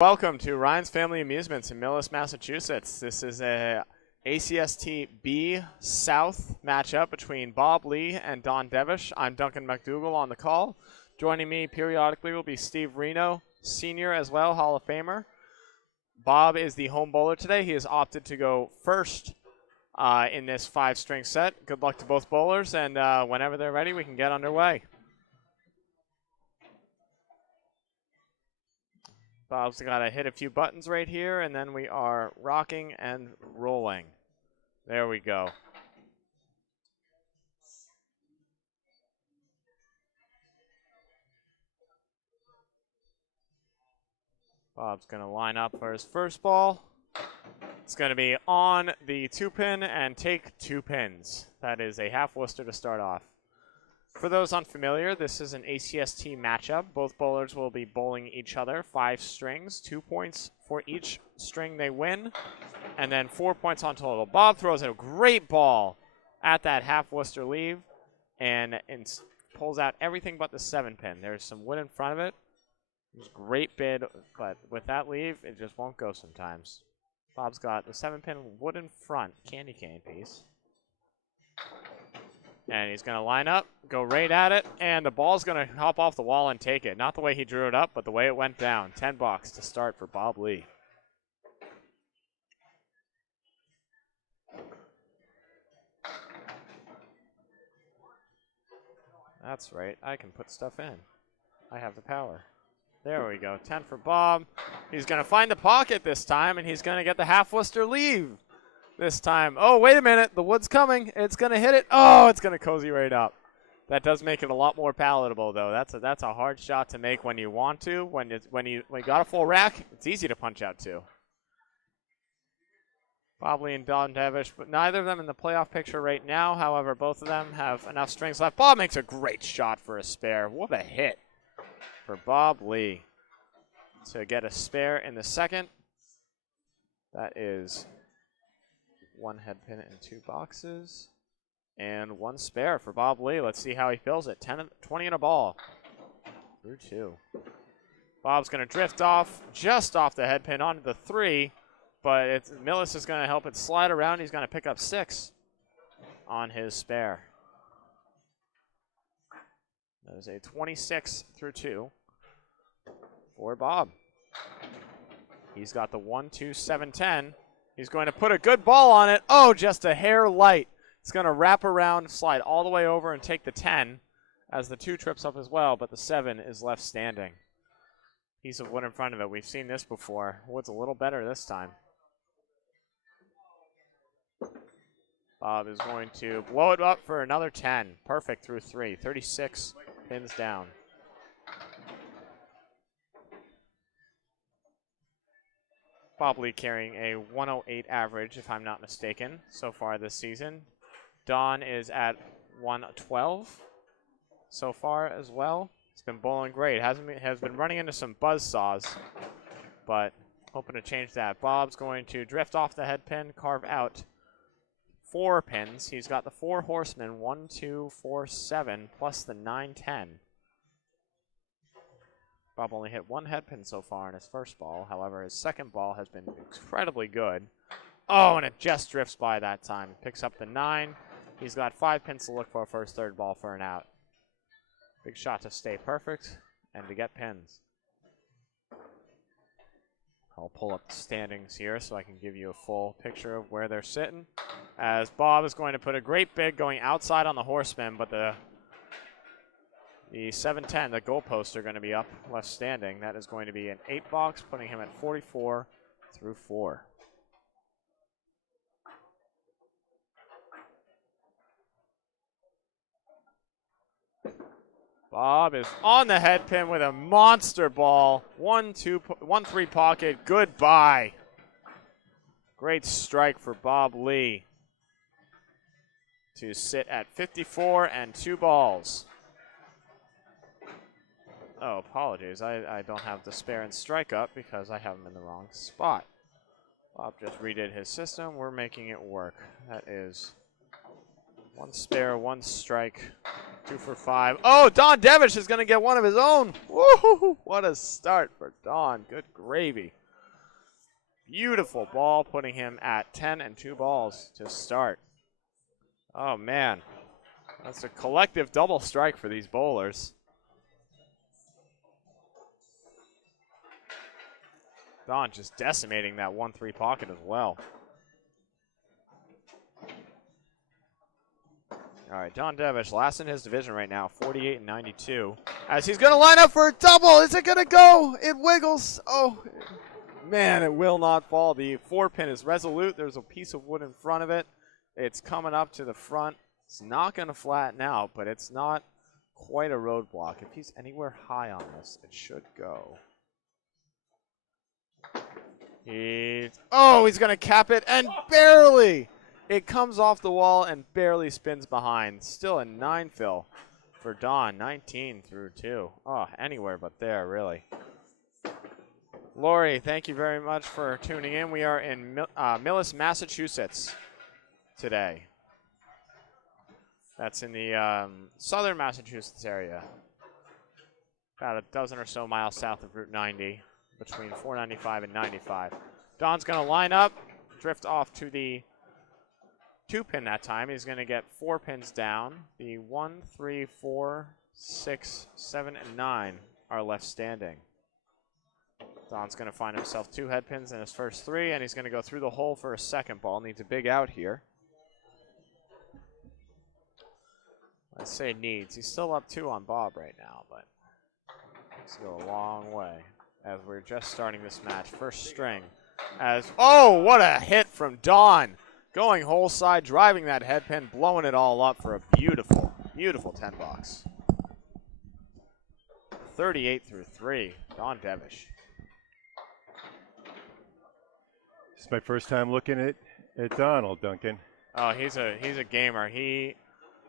Welcome to Ryan's Family Amusements in Millis, Massachusetts. This is a ACST B South matchup between Bob Lee and Don Devish. I'm Duncan MacDougall on the call. Joining me periodically will be Steve Reno, Sr. as well, Hall of Famer. Bob is the home bowler today. He has opted to go first in this 5-string set. Good luck to both bowlers, and whenever they're ready, we can get underway. Bob's got to hit a few buttons right here, and then we are rocking and rolling. There we go. Bob's going to line up for his first ball. It's going to be on the 2-pin and take 2 pins. That is a half Worcester to start off. For those unfamiliar, this is an ACST matchup. Both bowlers will be bowling each other 5 strings, 2 points for each string they win, and then 4 points on total. Bob throws a great ball at that half Worcester leave and pulls out everything but the 7-pin. There's some wood in front of it. It was a great bid, but with that leave, it just won't go sometimes. Bob's got the 7-pin wood in front, candy cane piece. And he's going to line up, go right at it, and the ball's going to hop off the wall and take it. Not the way he drew it up, but the way it went down. $10 to start for Bob Lee. That's right, I can put stuff in. I have the power. There we go, 10 for Bob. He's going to find the pocket this time, and he's going to get the half Worcester leave. This time. Oh, wait a minute. The wood's coming. It's going to hit it. Oh, it's going to cozy right up. That does make it a lot more palatable, though. That's a hard shot to make when you want to. When you got a full rack, it's easy to punch out to. Bob Lee and Don Devish, but neither of them in the playoff picture right now. However, both of them have enough strings left. Bob makes a great shot for a spare. What a hit for Bob Lee to get a spare in the second. That is 1 head pin and 2 boxes, and 1 spare for Bob Lee. Let's see how he fills it. 20 in a ball through 2. Bob's going to drift off, just off the head pin onto the 3, but Millis is going to help it slide around. He's going to pick up 6 on his spare. That is a 26 through 2 for Bob. He's got the 1, 2, 7, 10. He's going to put a good ball on it. Oh, just a hair light. It's going to wrap around, slide all the way over, and take the 10 as the 2 trips up as well, but the 7 is left standing. Piece of wood in front of it. We've seen this before. Wood's a little better this time. Bob is going to blow it up for another 10. Perfect through 3. 36 pins down. Bob Lee carrying a 108 average, if I'm not mistaken, so far this season. Don is at 112 so far as well. He's been bowling great. Has been running into some buzzsaws, but hoping to change that. Bob's going to drift off the head pin, carve out 4 pins. He's got the 4 horsemen, 1, 2, 4, 7, plus the 9, 10. Bob only hit 1 head pin so far in his first ball. However, his second ball has been incredibly good. Oh, and it just drifts by that time. Picks up the 9. He's got 5 pins to look for his third ball for an out. Big shot to stay perfect and to get pins. I'll pull up the standings here so I can give you a full picture of where they're sitting. As Bob is going to put a great bid going outside on the horseman, but the 7-10, the goalposts are going to be up left standing. That is going to be an 8-box, putting him at 44 through 4. Bob is on the head pin with a monster ball. 1-3 pocket. Goodbye. Great strike for Bob Lee to sit at 54 and 2 balls. Oh, apologies. I don't have the spare and strike up because I have them in the wrong spot. Bob just redid his system. We're making it work. That is One spare, one strike. 2 for 5. Oh, Don Devish is going to get one of his own. Woo! What a start for Don. Good gravy. Beautiful ball, putting him at 10 and 2 balls to start. Oh, man. That's a collective double strike for these bowlers. Don just decimating that 1-3 pocket as well. All right, Don Devish, last in his division right now, 48 and 92. As he's going to line up for a double. Is it going to go? It wiggles. Oh, man, it will not fall. The 4-pin is resolute. There's a piece of wood in front of it. It's coming up to the front. It's not going to flatten out, but it's not quite a roadblock. If he's anywhere high on this, it should go. He's going to cap it, and barely. It comes off the wall and barely spins behind. Still a 9 fill for Don, 19 through 2. Oh, anywhere but there, really. Lori, thank you very much for tuning in. We are in Millis, Massachusetts today. That's in the southern Massachusetts area. About a dozen or so miles south of Route 90, between 495 and 95. Don's going to line up, drift off to the 2-pin that time. He's going to get 4 pins down. The 1, 3, 4, 6, 7, and 9 are left standing. Don's going to find himself 2 head pins in his first 3, and he's going to go through the hole for a second ball. Needs a big out here. I say needs. He's still up 2 on Bob right now, but let's go a long way as we're just starting this match. First string. Oh, what a hit from Don. Going hole side, driving that head pin, blowing it all up for a beautiful, beautiful 10 box. 38 through 3, Don Devish. It's my first time looking at Donald, Duncan. Oh, he's a gamer.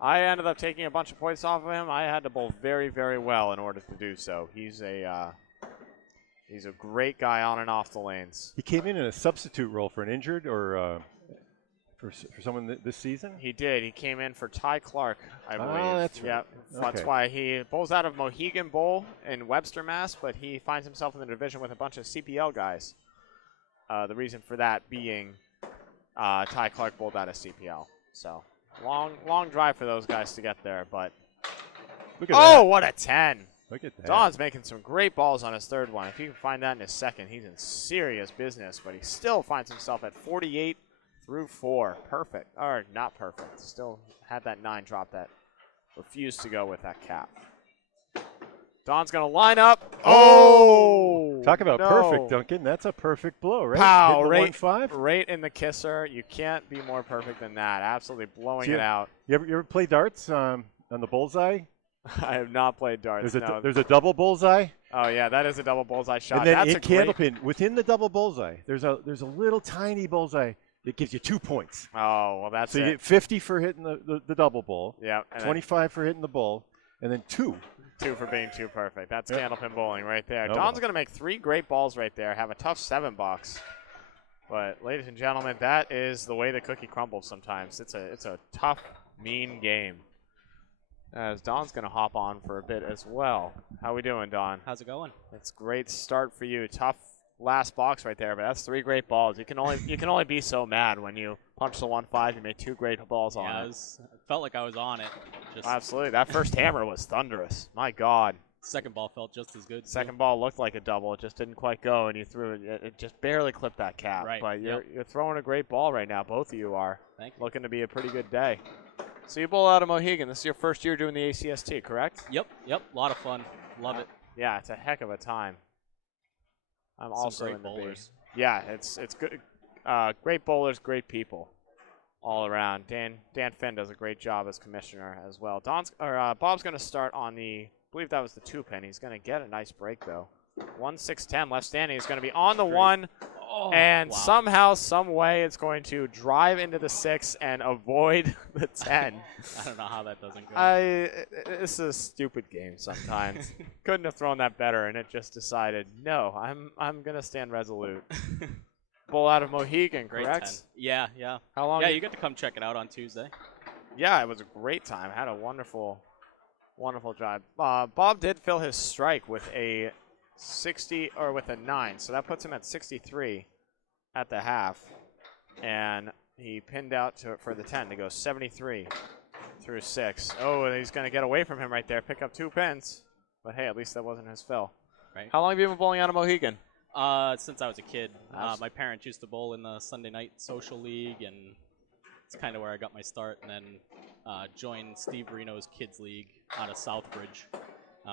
I ended up taking a bunch of points off of him. I had to bowl very, very well in order to do so. He's a great guy on and off the lanes. He came in a substitute role for an injured or for someone this season? He did. He came in for Ty Clark, I believe. Oh, that's right. Yep. Okay. That's why he bowls out of Mohegan Bowl in Webster, Mass., but he finds himself in the division with a bunch of CPL guys. The reason for that being Ty Clark bowled out of CPL. So long drive for those guys to get there, but look at that. What a 10. Look at that. Don's making some great balls on his third one. If he can find that in his second, he's in serious business, but he still finds himself at 48 through 4. Perfect. Or not perfect. Still had that 9 drop that refused to go with that cap. Don's going to line up. Oh! Talk about perfect, Duncan. That's a perfect blow, right? Pow, right in the kisser. You can't be more perfect than that. Absolutely blowing it out. You ever play darts on the bullseye? I have not played darts. There's a double bullseye. Oh yeah, that is a double bullseye shot. And then that's in Candlepin, within the double bullseye, there's a little tiny bullseye that gives you 2 points. Oh well, that's so you get 50 for hitting the double bull. Yeah. 25 for hitting the bull, and then 2. 2 for being too perfect. That's Candlepin bowling right there. Oh, Don's going to make 3 great balls right there. Have a tough 7 box. But ladies and gentlemen, that is the way the cookie crumbles sometimes. It's a tough, mean game. As Don's going to hop on for a bit as well. How we doing, Don? How's it going? It's a great start for you. Tough last box right there, but that's 3 great balls. You can only be so mad when you punch the 1-5. You made 2 great balls on it. It felt like I was on it. Absolutely. That first hammer was thunderous. My God. Second ball felt just as good. Second ball looked like a double. It just didn't quite go, and you threw it. It just barely clipped that cap. Right. But you're throwing a great ball right now. Both of you are. Thank you. Looking to be a pretty good day. So you bowl out of Mohegan. This is your first year doing the ACST, correct? Yep. A lot of fun. Love it. Yeah, it's a heck of a time. I'm also great in the bowlers. B. Yeah, it's good. Great bowlers, great people, all around. Dan Finn does a great job as commissioner as well. Bob's going to start on I believe that was the 2-pin. He's going to get a nice break though. 1-6-10 left standing. He's going to be on the 1. And somehow, some way, it's going to drive into the 6 and avoid the 10. I don't know how that doesn't go. This is a stupid game sometimes. Couldn't have thrown that better, and it just decided, no, I'm going to stand resolute. Bowl out of Mohegan, correct? Great 10. Yeah. How long? Yeah, you get to come check it out on Tuesday. Yeah, it was a great time. Had a wonderful drive. Bob did fill his strike with a 60 or with a 9, so that puts him at 63 at the half, and he pinned out for the 10 to go 73 through 6. Oh, and he's going to get away from him right there, pick up 2 pins, but hey, at least that wasn't his fill. Right. How long have you been bowling out of Mohegan? Since I was a kid. My parents used to bowl in the Sunday night social league, and it's kind of where I got my start, and then joined Steve Reno's kids league out of Southbridge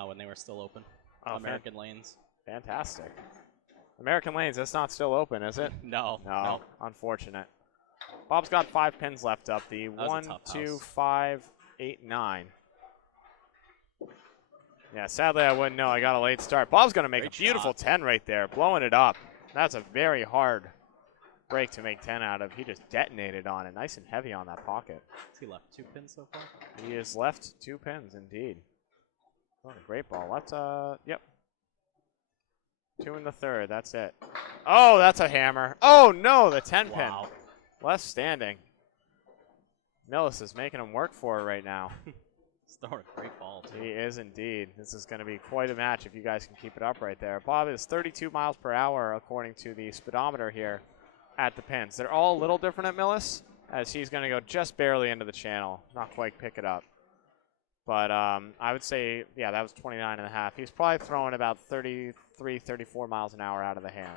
when they were still open. American Lanes. Fantastic. American Lanes, that's not still open, is it? No. Unfortunate. Bob's got 5 pins left up. The 1, 2, 5, 8, 9. Yeah, sadly I wouldn't know. I got a late start. Bob's going to make a beautiful 10 right there, blowing it up. That's a very hard break to make 10 out of. He just detonated on it, nice and heavy on that pocket. Has he left 2 pins so far? He has left 2 pins, indeed. Oh, a great ball. Let's, yep. 2 in the third, that's it. Oh, that's a hammer. Oh, no, the 10 pin. Left standing. Millis is making him work for it right now. He's throwing a great ball, too. He is indeed. This is going to be quite a match if you guys can keep it up right there. Bob is 32 miles per hour according to the speedometer here at the pins. They're all a little different at Millis, as he's going to go just barely into the channel, not quite pick it up. But I would say, yeah, that was 29 and a half. He's probably throwing about 33, 34 miles an hour out of the hand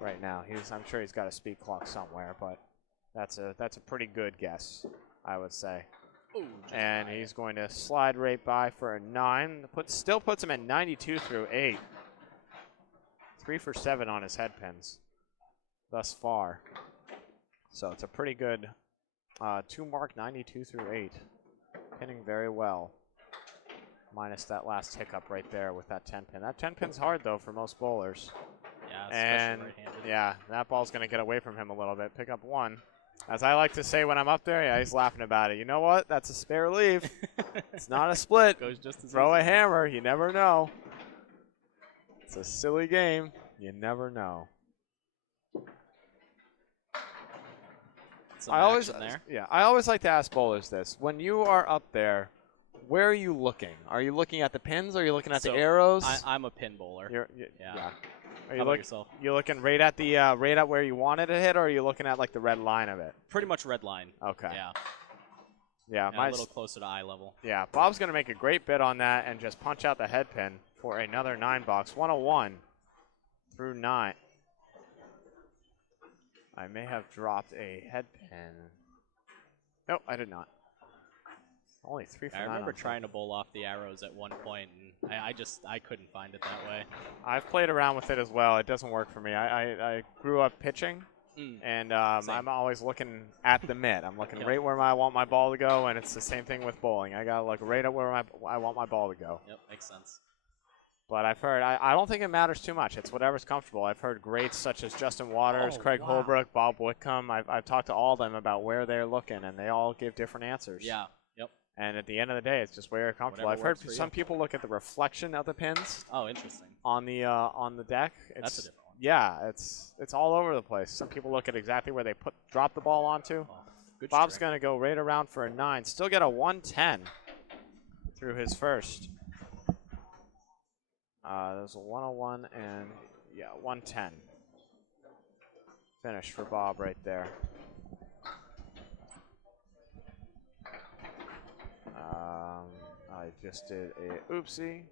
right now. I'm sure he's got a speed clock somewhere, but that's a pretty good guess, I would say. Ooh, and he's going to slide right by for a 9. Still puts him at 92 through 8. 3 for 7 on his head pins thus far. So it's a pretty good 2 mark, 92 through 8. Pinning very well. Minus that last hiccup right there with that 10 pin. That 10 pin's hard, though, for most bowlers. Yeah, and especially right-handed. Yeah, that ball's going to get away from him a little bit. Pick up 1. As I like to say when I'm up there, yeah, he's laughing about it. You know what? That's a spare leave. It's not a split. Goes just as Throw easy. a hammer. You never know. It's a silly game. You never know. Some I always like to ask bowlers this. When you are up there, where are you looking? Are you looking at the pins or are you looking at the arrows? I'm a pin bowler. Yeah. Are How about yourself? You looking right at the right at where you wanted to hit, or are you looking at like the red line of it? Pretty much red line. Okay. Yeah. Yeah, a little closer to eye level. Yeah, Bob's going to make a great bid on that and just punch out the head pin for another 9 box. 101 through 9. I may have dropped a head pin. Nope, I did not. Only 3 for 9. I remember trying to bowl off the arrows at one point, and I couldn't find it that way. I've played around with it as well. It doesn't work for me. I grew up pitching, and I'm always looking at the mitt. I'm looking right where I want my ball to go, and it's the same thing with bowling. I got to look right at where I want my ball to go. Yep, makes sense. But I've heard, I don't think it matters too much. It's whatever's comfortable. I've heard greats such as Justin Waters, Craig Holbrook, Bob Whitcomb. I've talked to all of them about where they're looking, and they all give different answers. Yeah, yep. And at the end of the day, it's just where you're comfortable. I've heard some people look at the reflection of the pins. Oh, interesting. On the deck. That's a different one. Yeah, it's all over the place. Some people look at exactly where they drop the ball onto. Oh, good Bob's string. going to go right around for a 9. Still get a 110 through his first. There's a 101 and, 110. Finish for Bob right there. I just did a oopsie.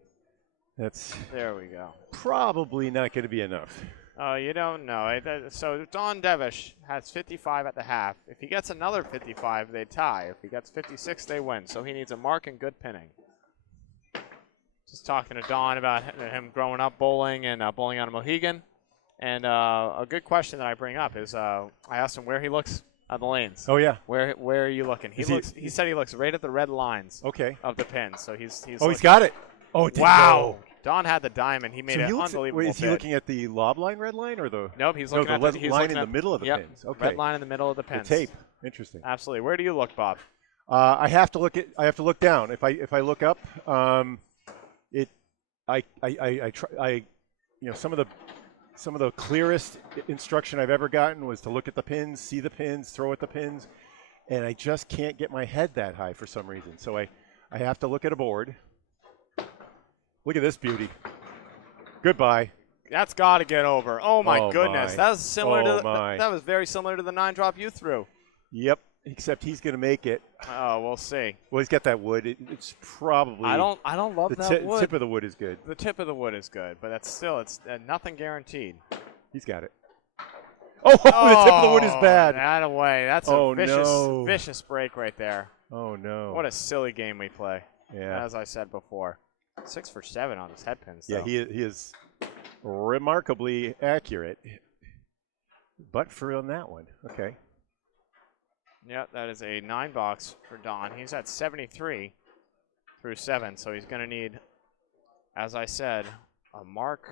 There we go. Probably not going to be enough. Oh, you don't know. So Don Devish has 55 at the half. If he gets another 55, they tie. If he gets 56, they win. So he needs a mark and good pinning. Just talking to Don about him growing up bowling and bowling on a Mohegan. And a good question that I bring up is I asked him where he looks at the lanes. Oh, yeah. Where are you looking? He said he looks right at the red lines of the pins. So he's got it. Oh, wow. Don had the diamond. He made an unbelievable Is he looking at the lob line red line or the? Nope, he's looking at the line in the middle of the pins. Okay. Red line in the middle of the pins. The tape. Interesting. Absolutely. Where do you look, Bob? I have to look down. If I look up, some of the clearest instruction I've ever gotten was to look at the pins, see the pins, throw at the pins, and I just can't get my head that high for some reason. So I have to look at a board. Look at this beauty. Goodbye. That's got to get over. Oh my goodness, my. that was similar Oh to my. that was very similar to the 9-drop you threw. Yep. Except he's going to make it. Oh, we'll see. Well, he's got that wood. It's probably. I don't love that wood. The tip of the wood is good. The tip of the wood is good, but that's still it's nothing guaranteed. He's got it. Oh, the tip of the wood is bad. That away. That's a vicious break right there. Oh no. What a silly game we play. Yeah. As I said before, 6 for 7 on his head pins. Yeah, he is remarkably accurate. But for on that one, okay. Yeah, that is a 9-box for Don. He's at 73 through 7, so he's going to need, as I said, a mark.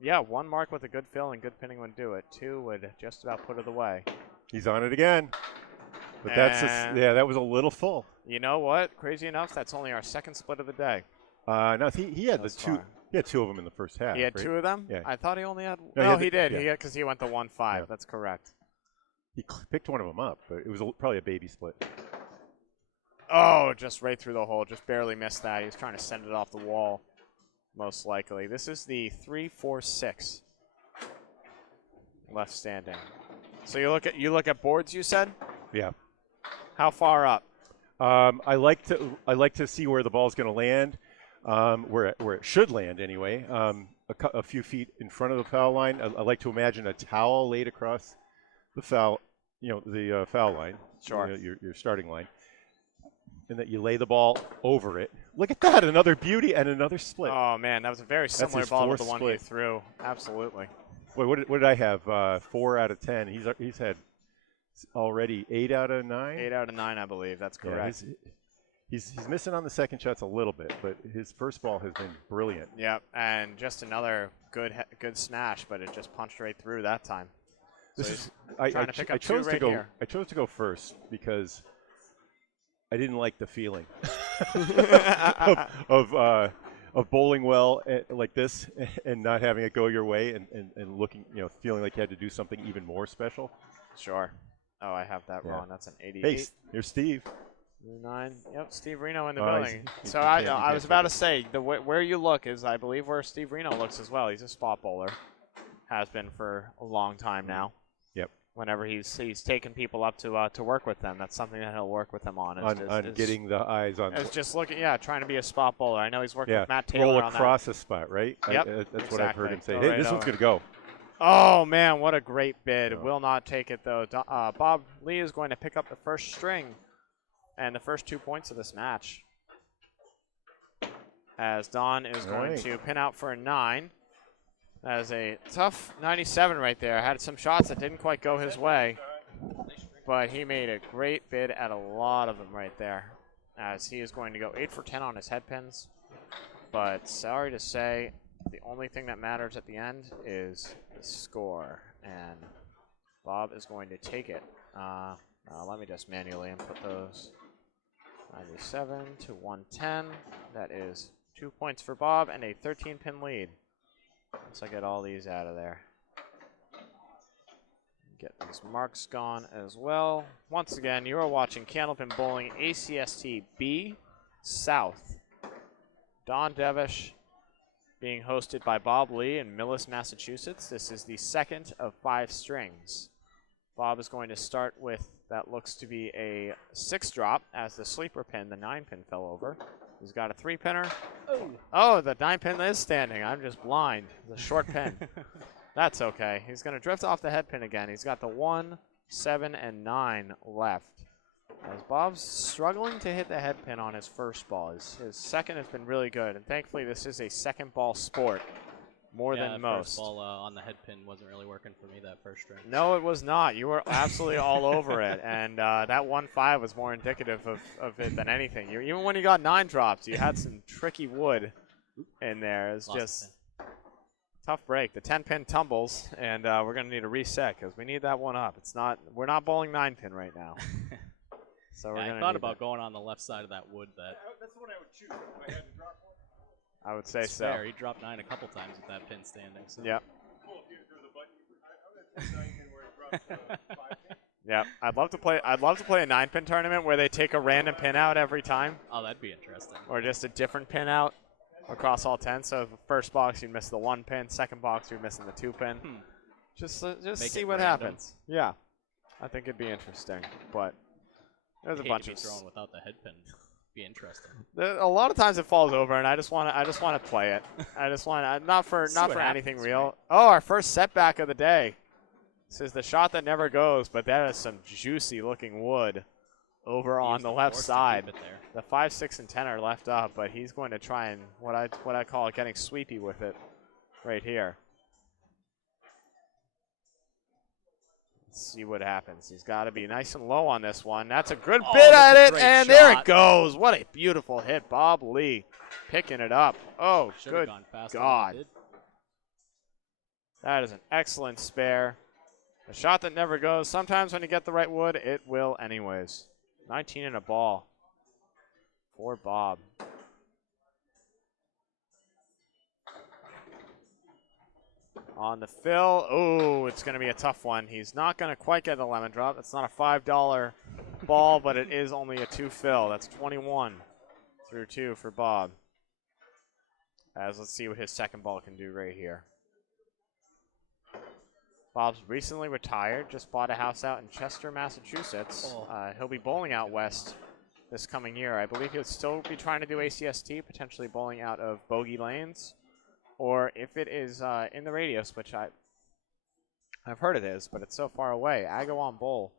Yeah, 1 mark with a good fill and good pinning would do it. 2 would just about put it away. He's on it again. But that was a little full. You know what? Crazy enough, that's only our second split of the day. No, he had He had 2 of them in the first half. He had right? 2 of them? Yeah. I thought he only had. No, he did. Yeah. Because he went to 1-5. Yeah. That's correct. He picked one of them up, but it was probably a baby split. Oh, just right through the hole. Just barely missed that. He was trying to send it off the wall, most likely. This is the 3-4-6 left standing. So you look at boards, you said? Yeah. How far up? I like to see where the ball's going to land, where it should land anyway. A few feet in front of the foul line. I like to imagine a towel laid across the foul, the foul line. Sure. Your starting line, and that you lay the ball over it. Look at that, another beauty and another split. Oh man, that was a very similar ball to the one he threw. Absolutely. Wait, what did I have? 4 out of 10. He's had already 8 out of 9. 8 out of 9, I believe. That's correct. Yeah, he's missing on the second shots a little bit, but his first ball has been brilliant. Yep, and just another good smash, but it just punched right through that time. So I chose to go first because I didn't like the feeling of bowling well like this and not having it go your way and looking, feeling like you had to do something even more special. Sure. Oh, I have that wrong. That's an 88. Hey, here's Steve. 9. Yep, Steve Reno in the building. So I was about to say, where you look is, I believe, where Steve Reno looks as well. He's a spot bowler. Has been for a long time now. Yep. Whenever he's taken people up to work with them, that's something that he'll work with them on. Getting the eyes on. It's just looking, trying to be a spot bowler. I know he's working with Matt Taylor roll on across the spot, right? Yep. That's what I've heard him say. Go Hey, right this one's going to go. Oh, man, what a great bid. Will not take it, though. Bob Lee is going to pick up the first string and the first 2 points of this match. As Don is going to pin out for a 9. That is a tough 97 right there. Had some shots that didn't quite go his way, but he made a great bid at a lot of them right there, as he is going to go 8 for 10 on his head pins. But sorry to say, the only thing that matters at the end is the score, and Bob is going to take it. Let me just manually input those. 97 to 110. That is 2 points for Bob and a 13-pin lead. Once I get all these out of there. Get these marks gone as well. Once again, you are watching Candlepin Bowling ACST B South. Don Devish being hosted by Bob Lee in Millis, Massachusetts. This is the second of 5 strings. Bob is going to start with that looks to be a 6-drop as the sleeper pin, the 9-pin, fell over. He's got a 3-pinner. Oh, the 9-pin is standing. I'm just blind. The short pin. That's okay. He's going to drift off the head pin again. He's got the 1, 7, and 9 left. As Bob's struggling to hit the head pin on his first ball. His second has been really good, and thankfully this is a second ball sport more than most. First ball on the head pin wasn't really working for me that first string. No, it was not. You were absolutely all over it, and that 1-5 was more indicative of it than anything. Even when you got 9 drops, you had some tricky wood in there. It's just tough break. The 10-pin tumbles, and we're going to need a reset because we need that one up. We're not bowling 9-pin right now. So I thought about going on the left side of that wood. That's the one I would choose if I had to drop one. I would say so. Fair. He dropped 9 a couple times with that pin standing. So. Yep. Yeah, I'd love to play a 9-pin tournament where they take a random pin out every time. Oh, that'd be interesting. Or just a different pin out across all 10. So first box you'd miss the 1 pin, second box you're missing the 2 pin. Just see what happens. Yeah, I think it'd be interesting. But there's a bunch of thrown without the head pin. Be interesting. A lot of times it falls over, and I just want to play it. I just want to not for anything real. Right? Oh, our first setback of the day. This is the shot that never goes, but that is some juicy looking wood over on the left side. The 5, 6, and 10 are left up, but he's going to try and what I call getting sweepy with it right here. Let's see what happens. He's got to be nice and low on this one. That's a good bit at it, and there it goes. What a beautiful hit. Bob Lee picking it up. Oh, good God. That is an excellent spare. A shot that never goes. Sometimes when you get the right wood, it will anyways. 19 in a ball for Bob. On the fill. Oh, it's going to be a tough one. He's not going to quite get the lemon drop. It's not a $5 ball, but it is only a 2 fill. That's 21 through 2 for Bob. Let's see what his second ball can do right here. Bob's recently retired, just bought a house out in Chester, Massachusetts. He'll be bowling out west this coming year. I believe he'll still be trying to do ACST, potentially bowling out of Bogey Lanes. Or if it is in the radius, which I've heard it is, but it's so far away, Agawam Bowl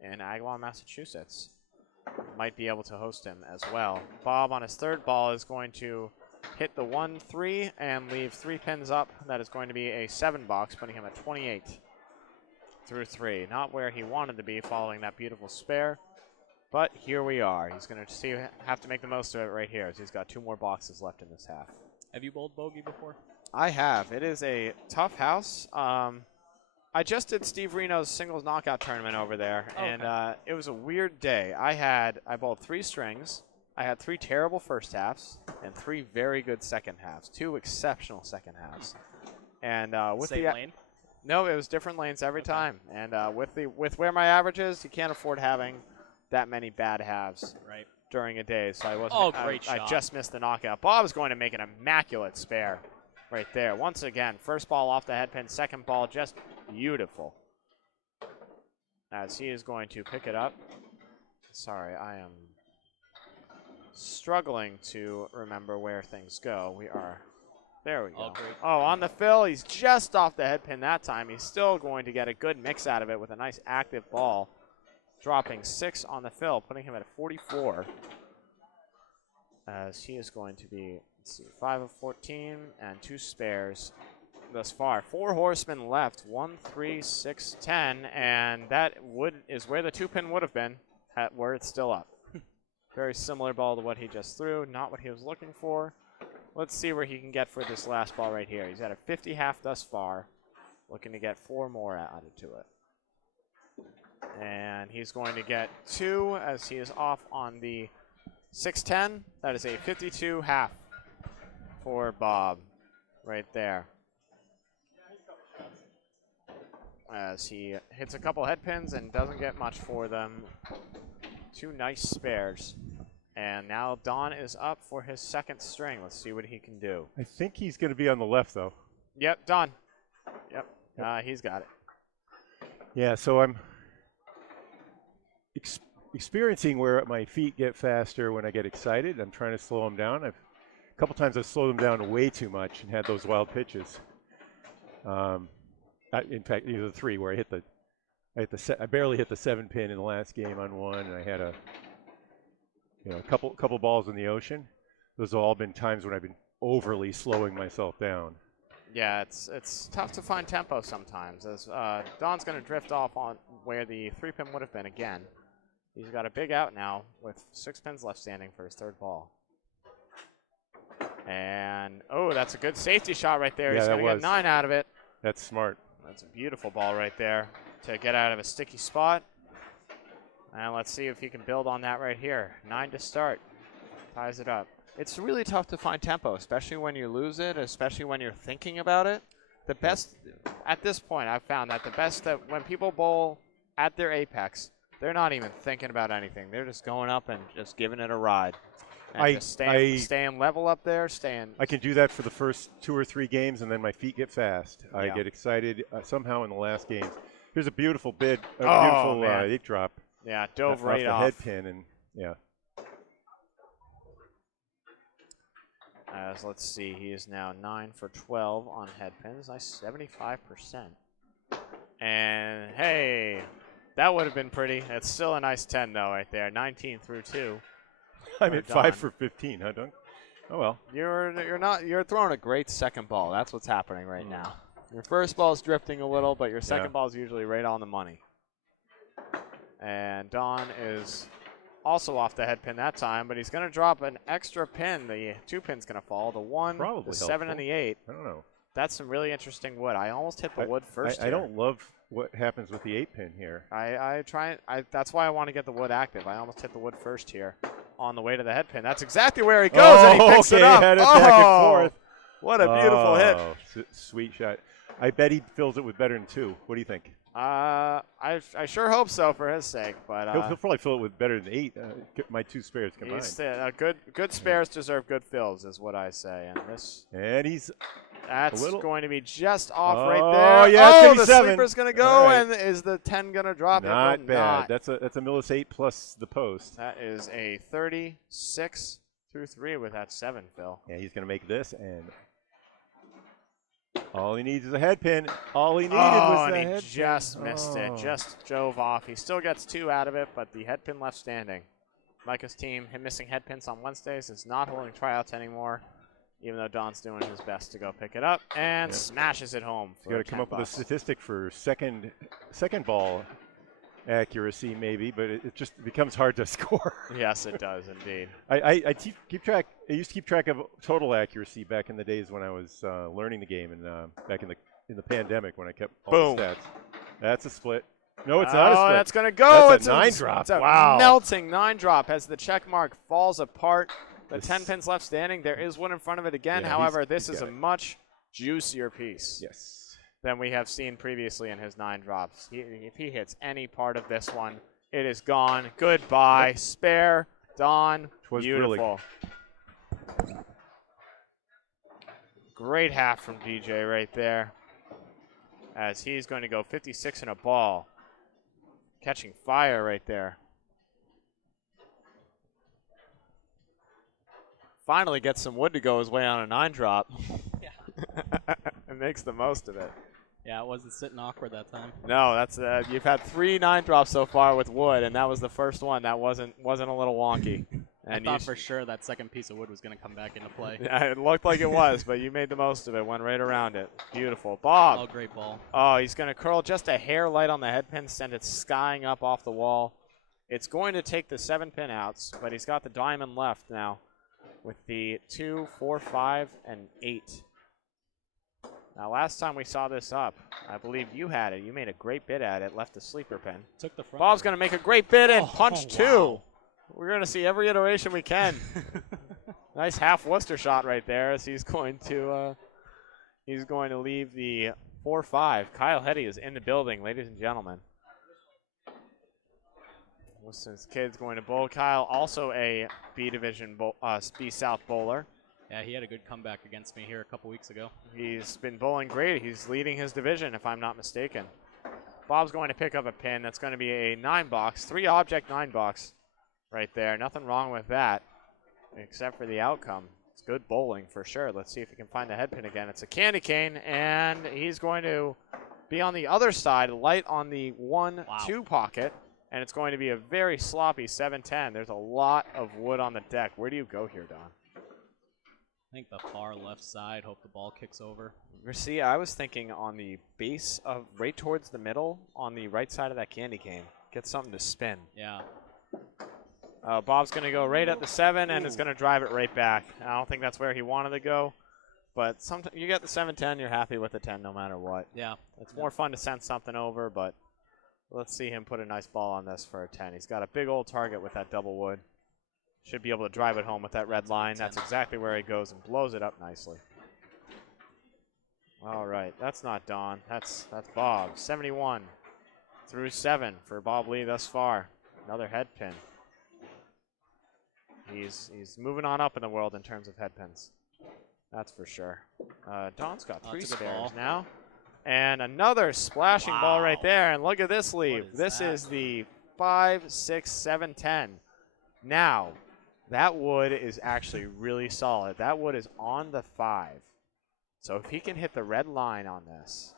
in Agawam, Massachusetts might be able to host him as well. Bob on his third ball is going to hit the 1-3 and leave 3 pins up. That is going to be a 7 box, putting him at 28 through 3. Not where he wanted to be following that beautiful spare, but here we are. He's going to have to make the most of it right here, as he's got 2 more boxes left in this half. Have you bowled bogey before? I have. It is a tough house. I just did Steve Reno's singles knockout tournament over there, and it was a weird day. I bowled 3 strings. I had 3 terrible first halves and 3 very good second halves. 2 exceptional second halves. And with Same lane? No, it was different lanes every time. And with where my average is, you can't afford having that many bad halves during a day. So I wasn't. Great shot. I just missed the knockout. Bob's going to make an immaculate spare right there. Once again, first ball off the head pin, second ball just beautiful. As he is going to pick it up. Sorry, I am struggling to remember where things go. There we go. Oh, on the fill, he's just off the head pin that time. He's still going to get a good mix out of it with a nice active ball. Dropping 6 on the fill, putting him at 44. As he is going to be, 5 of 14 and 2 spares thus far. 4 horsemen left, 1, 3, 6, 10, and that is where the 2-pin would have been, where it's still up. Very similar ball to what he just threw, not what he was looking for. Let's see where he can get for this last ball right here. He's at a 50 half thus far, looking to get 4 more added to it. And he's going to get 2 as he is off on the 6-10. That is a 52 half for Bob right there. As he hits a couple head pins and doesn't get much for them. 2 nice spares. And now Don is up for his second string. Let's see what he can do. I think he's going to be on the left, though. Yep, Don. Yep. He's got it. Yeah, so I'm experiencing where my feet get faster when I get excited. I'm trying to slow them down. A couple times I've slowed them down way too much and had those wild pitches. In fact, these are the 3 where I barely hit the 7-pin in the last game on one, and I had a couple balls in the ocean. Those have all been times when I've been overly slowing myself down. Yeah, it's tough to find tempo sometimes. As Don's going to drift off on where the 3-pin would have been again. He's got a big out now with 6 pins left standing for his third ball. And, that's a good safety shot right there. Yeah, he's going to get 9 out of it. That's smart. That's a beautiful ball right there to get out of a sticky spot. And let's see if he can build on that right here. 9 to start. Ties it up. It's really tough to find tempo, especially when you lose it, especially when you're thinking about it. The best, at this point, I've found that the best that when people bowl at their apex, they're not even thinking about anything. They're just going up and just giving it a ride. And just staying level up there, I can do that for the first 2 or 3 games, and then my feet get fast. Yeah. I get excited somehow in the last games. Here's a beautiful bid, a Oh, beautiful man. 8 drop. Yeah, dove right the off. head pin, and yeah. As let's see, he is now 9 for 12 on head pins. Nice 75%. And hey, that would have been pretty. It's still a nice 10 though, right there. 19 through 2. I'm at 5 for 15, huh, Dunk? Oh well. You're throwing a great second ball. That's what's happening right now. Your first ball is drifting a little, but your second ball is usually right on the money. And Don is also off the head pin that time, but he's going to drop an extra pin. The 2 pin's going to fall. The 1, Probably the 7, and the 8. I don't know. That's some really interesting wood. I almost hit the wood first. I don't love what happens with the 8 pin here. That's why I want to get the wood active. I almost hit the wood first here on the way to the head pin. That's exactly where he goes, and he picks it up. Had it back and forth. What a beautiful hit. Sweet shot. I bet he fills it with better than 2. What do you think? I sure hope so for his sake, but he'll probably fill it with better than 8. My 2 spares combined. Good spares deserve good fills, is what I say. And that's going to be just off right there. Yeah, the 7. sleeper's going to go, and is the 10 going to drop? Not bad. That's a Millis 8 plus the post. That is a 36 through 3 with that 7, Phil. Yeah, he's going to make this, and all he needs is a head pin. All he needed was the head pin. He just missed it. Just drove off. He still gets 2 out of it, but the head pin left standing. Micah's team, him missing head pins on Wednesdays, is not holding tryouts anymore, even though Don's doing his best to go pick it up and smashes it home. He's got to come up with a statistic for second ball accuracy, maybe, but it just becomes hard to score. Yes, it does indeed. I keep track. I used to keep track of total accuracy back in the days when I was learning the game, and back in the pandemic when I kept all the stats. That's a split. No, it's not a split. That's going to go. That's a 9 drop. It's a wow. melting 9 drop as the check mark falls apart. The 10 pins left standing. There is one in front of it again. However, this is a much juicier piece. Yes. Than we have seen previously in his 9 drops. If he hits any part of this one, it is gone. Goodbye. Yep. Spare. Don. Beautiful. Really. Great half from DJ right there. As he's going to go 56 in a ball. Catching fire right there. Finally gets some wood to go his way on a 9 drop. And makes the most of it. Yeah, it wasn't sitting awkward that time. No, that's you've had 3 9 drops so far with wood, and that was the first one that wasn't a little wonky. And I thought for sure that second piece of wood was going to come back into play. Yeah, it looked like it was, but you made the most of it. Went right around it. Beautiful, Bob. Oh, great ball. Oh, he's going to curl just a hair light on the head pin, send it skying up off the wall. It's going to take the 7 pin outs, but he's got the diamond left now with the 2, 4, 5, and 8. Now, last time we saw this up, I believe you had it. You made a great bid at it, left the sleeper pin. Took the front. Bob's going to make a great bid and punch 2. We're going to see every iteration we can. Nice half Worcester shot right there as he's going to leave the 4-5. Kyle Hetty is in the building, ladies and gentlemen. Wilson's kid's going to bowl. Kyle, also a B Division B South bowler. Yeah, he had a good comeback against me here a couple weeks ago. He's been bowling great. He's leading his division, if I'm not mistaken. Bob's going to pick up a pin. That's going to be a 9-box, 3-object 9-box right there. Nothing wrong with that, except for the outcome. It's good bowling for sure. Let's see if he can find the head pin again. It's a candy cane, and he's going to be on the other side, light on the 1-2 pocket, and it's going to be a very sloppy 7-10. There's a lot of wood on the deck. Where do you go here, Don? I think the far left side. Hope the ball kicks over. See, I was thinking on the base of right towards the middle on the right side of that candy cane. Get something to spin. Yeah. Bob's going to go right at the 7 and is going to drive it right back. I don't think that's where he wanted to go, but sometimes you get the 7-10, you're happy with the 10 no matter what. Yeah. It's more fun to send something over, but let's see him put a nice ball on this for a 10. He's got a big old target with that double wood. Should be able to drive it home with that red line. That's exactly where he goes and blows it up nicely. All right, that's not Don. That's Bob. 71. through 7 for Bob Lee thus far. Another head pin. He's moving on up in the world in terms of head pins. That's for sure. Don's got 3 spares now. And another splashing ball right there. And look at this leave. This is the 5, 6, 7, 10. Now, that wood is actually really solid. That wood is on the 5. So if he can hit the red line on this,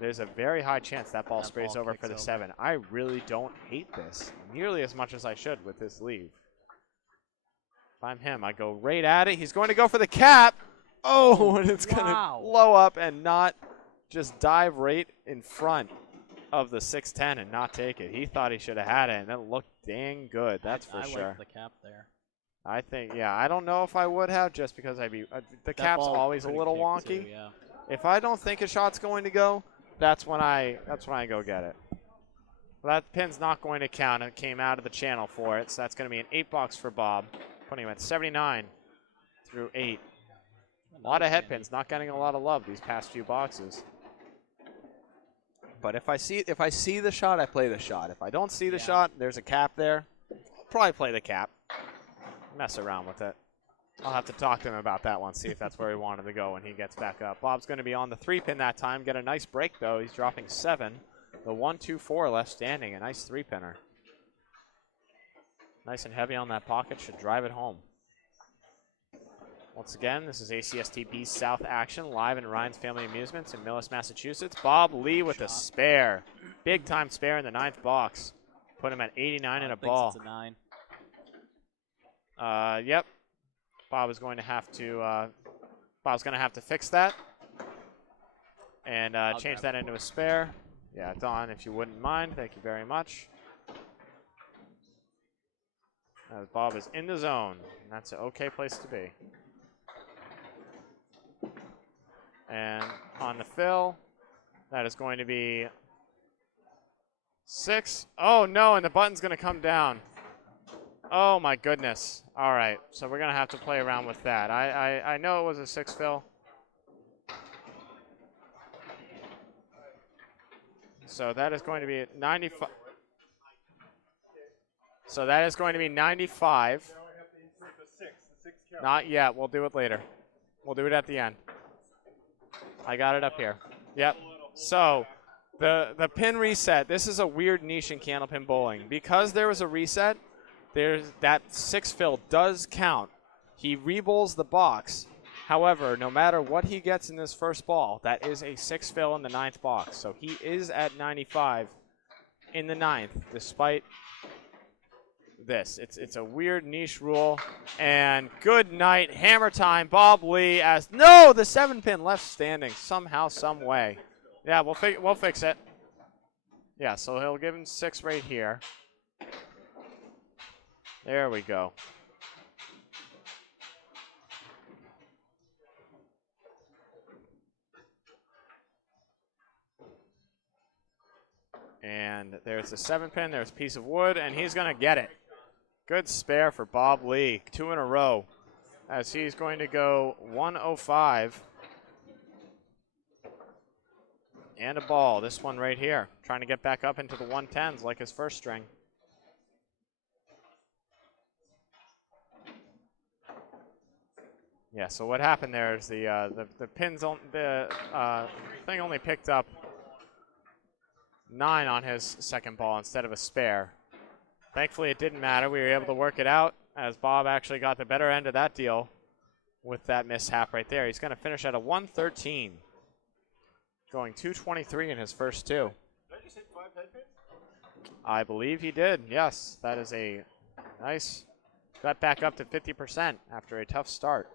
there's a very high chance that ball sprays over for the 7. I really don't hate this nearly as much as I should with this leave. If I'm him, I go right at it. He's going to go for the cap. Oh, and it's going to blow up and not just dive right in front of the 610 and not take it. He thought he should have had it, and it looked dang good. That's for sure. I like the cap there. I think, yeah, I don't know if I would have just because I'd be the cap's always a little wonky. Too, yeah. If I don't think a shot's going to go, that's when I go get it. Well, that pin's not going to count. It came out of the channel for it, so that's going to be an 8 for Bob, putting him at 79 through 8. A lot of head pins, not getting a lot of love these past few boxes. But if I see the shot, I play the shot. If I don't see the shot, there's a cap there. I'll probably play the cap. Mess around with it. I'll have to talk to him about that one, see if that's where he wanted to go when he gets back up. Bob's going to be on the 3-pin that time. Get a nice break, though. He's dropping 7. The 1, 2, 4 left standing. A nice 3-pinner. Nice and heavy on that pocket. Should drive it home. Once again, this is ACST B South action, live in Ryan's Family Amusements in Millis, Massachusetts. Bob Lee with a spare. Big-time spare in the 9th box. Put him at 89 in a ball. It's a 9. Yep. Bob is going to have to fix that and change that into a spare. Yeah, Don, if you wouldn't mind, thank you very much. As Bob is in the zone, and that's an okay place to be. And on the fill, that is going to be 6. Oh no, and the button's going to come down. Oh my goodness. All right, so we're going to have to play around with that. I know it was a 6 fill. So that is going to be 95. So that is going to be 95. Not yet. We'll do it later. We'll do it at the end. I got it up here. Yep. So the pin reset. This is a weird niche in candlepin bowling. Because there was a reset, that 6 fill does count. He re-bowls the box. However, no matter what he gets in this first ball, that is a 6 fill in the 9th box. So he is at 95 in the 9th, despite this. It's a weird niche rule. And good night, hammer time, Bob Lee. As no, the 7-pin left standing somehow, some way. Yeah, we'll fix it. Yeah, so he'll give him 6 right here. There we go. And there's the 7-pin, there's a piece of wood, and he's going to get it. Good spare for Bob Lee, 2 in a row, as he's going to go 105. And a ball, this one right here, trying to get back up into the 110s like his first string. Yeah, so what happened there is the thing only picked up 9 on his second ball instead of a spare. Thankfully, it didn't matter. We were able to work it out as Bob actually got the better end of that deal with that mishap right there. He's going to finish at a 113, going 223 in his first 2. Did I just hit 5 head pins? I believe he did, yes. That is a nice, got back up to 50% after a tough start.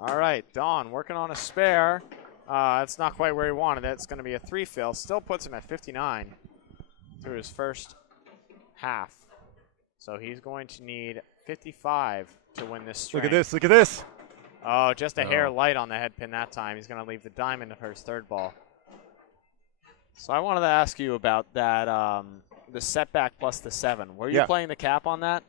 All right, Don working on a spare. That's not quite where he wanted it. It's going to be a 3 fill. Still puts him at 59 through his first half. So he's going to need 55 to win this string. Look at this, look at this. Oh, just a hair light on the head pin that time. He's going to leave the diamond for his 3rd ball. So I wanted to ask you about that, the setback plus the 7. Were you playing the cap on that?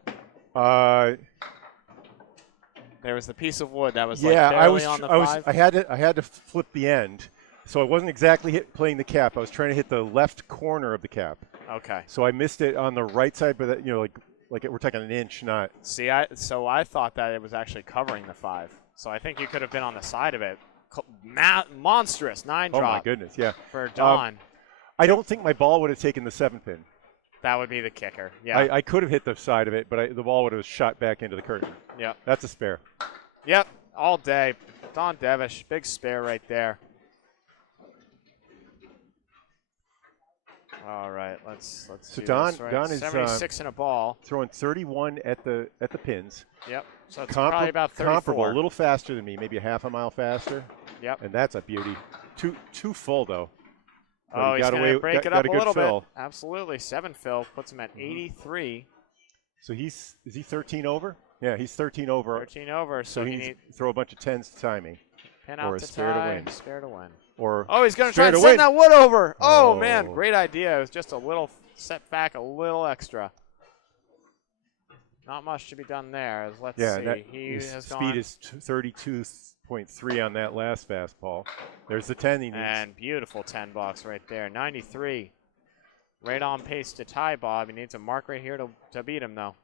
There was the piece of wood that was like barely on the 5. I had to flip the end. So I wasn't exactly playing the cap. I was trying to hit the left corner of the cap. Okay. So I missed it on the right side, but that, like we're talking an inch, not. See, so I thought that it was actually covering the 5. So I think you could have been on the side of it. Monstrous 9 drop. Oh my goodness, yeah. For Don. I don't think my ball would have taken the 7-pin. That would be the kicker. Yeah. I could have hit the side of it, but the ball would have shot back into the curtain. Yep. That's a spare. Yep. All day. Don Devish, big spare right there. All right, let's So do Don, this, right? Don is 76 in a ball. throwing 31 at the pins. Yep. So it's probably about 34. Comparable, a little faster than me, maybe a half a mile faster. Yep. And that's a beauty. Too full though. Oh, he's going to break it up a little fill. bit. Absolutely. 7 fill puts him at 83. So is he 13 over? Yeah, he's 13 over. 13 over. So he needs to throw a bunch of 10s to tie me. Pin out or a to spare tie, to win. spare to win. Or he's going to try and send that wood over. Oh, man, great idea. It was just a little set back, a little extra. Not much to be done there. Let's see. His speed is 32.3 on that last fastball. There's the 10 he needs. And beautiful 10 bucks right there. 93. Right on pace to tie Bob. He needs a mark right here to beat him, though.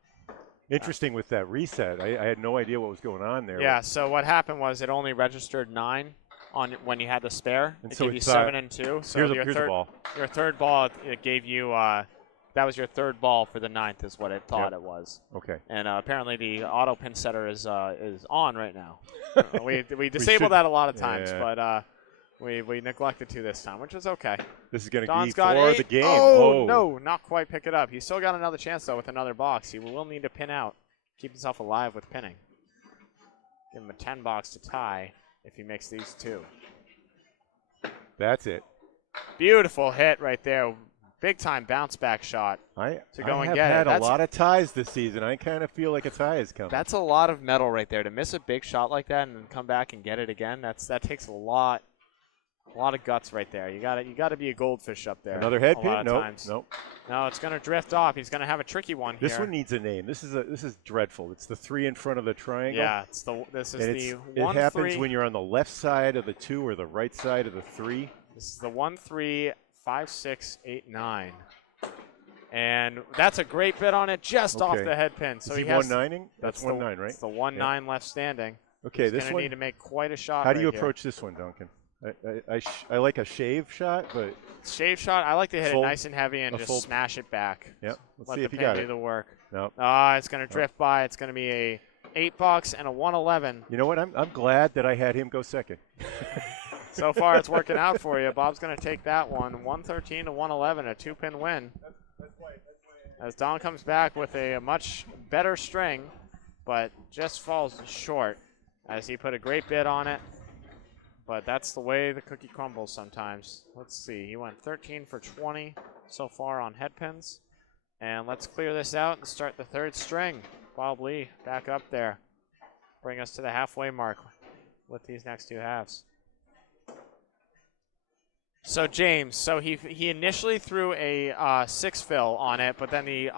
Interesting with that reset. I had no idea what was going on there. Yeah, so what happened was it only registered 9 on when you had the spare. And it so gave you 7 and 2. So here's the ball. Your third ball, it gave you that was your third ball for the 9th is what it thought it was. Okay. And apparently the auto pin setter is on right now. we disable that a lot of times, but we neglected to this time, which is okay. This is going to be got for 8. the game. Oh, no, not quite pick it up. He's still got another chance, though, with another box. He will need to pin out. Keep himself alive with pinning. Give him a 10 box to tie if he makes these 2. That's it. Beautiful hit right there. Big time bounce back shot to go and get it. I have had a lot of ties this season. I kind of feel like a tie is coming. That's a lot of metal right there. To miss a big shot like that and then come back and get it again, that takes a lot of guts right there. You got to be a goldfish up there. Another head pin? Nope. No, it's going to drift off. He's going to have a tricky one here. This one needs a name. This is dreadful. It's the 3 in front of the triangle. Yeah, this is the 1 It happens when you're on the left side of the 2 or the right side of the 3. This is the 1 3 5 6 8 9. And that's a great bit on it, just off the head pin. So is he has 1-9ing? That's 1-9, right? It's the 1-9 left standing. Okay, He's this going to need to make quite a shot. How do you here. approach this one, Duncan? I like a shave shot, but shave shot. I like to hit it nice and heavy and just smash it back. Yep. Let's Let see the if you pin got do it. the work. Nope. It's going to drift by. It's going to be a 8 bucks and a 111. You know what? I'm glad that I had him go second. So far, it's working out for you. Bob's going to take that one. 113 to 111, a 2-pin win. As Don comes back with a much better string, but just falls short as he put a great bid on it. But that's the way the cookie crumbles sometimes. Let's see. He went 13 for 20 so far on head pins. And let's clear this out and start the 3rd string. Bob Lee back up there. Bring us to the halfway mark with these next 2 halves. So James, he initially threw a 6 fill on it, but then the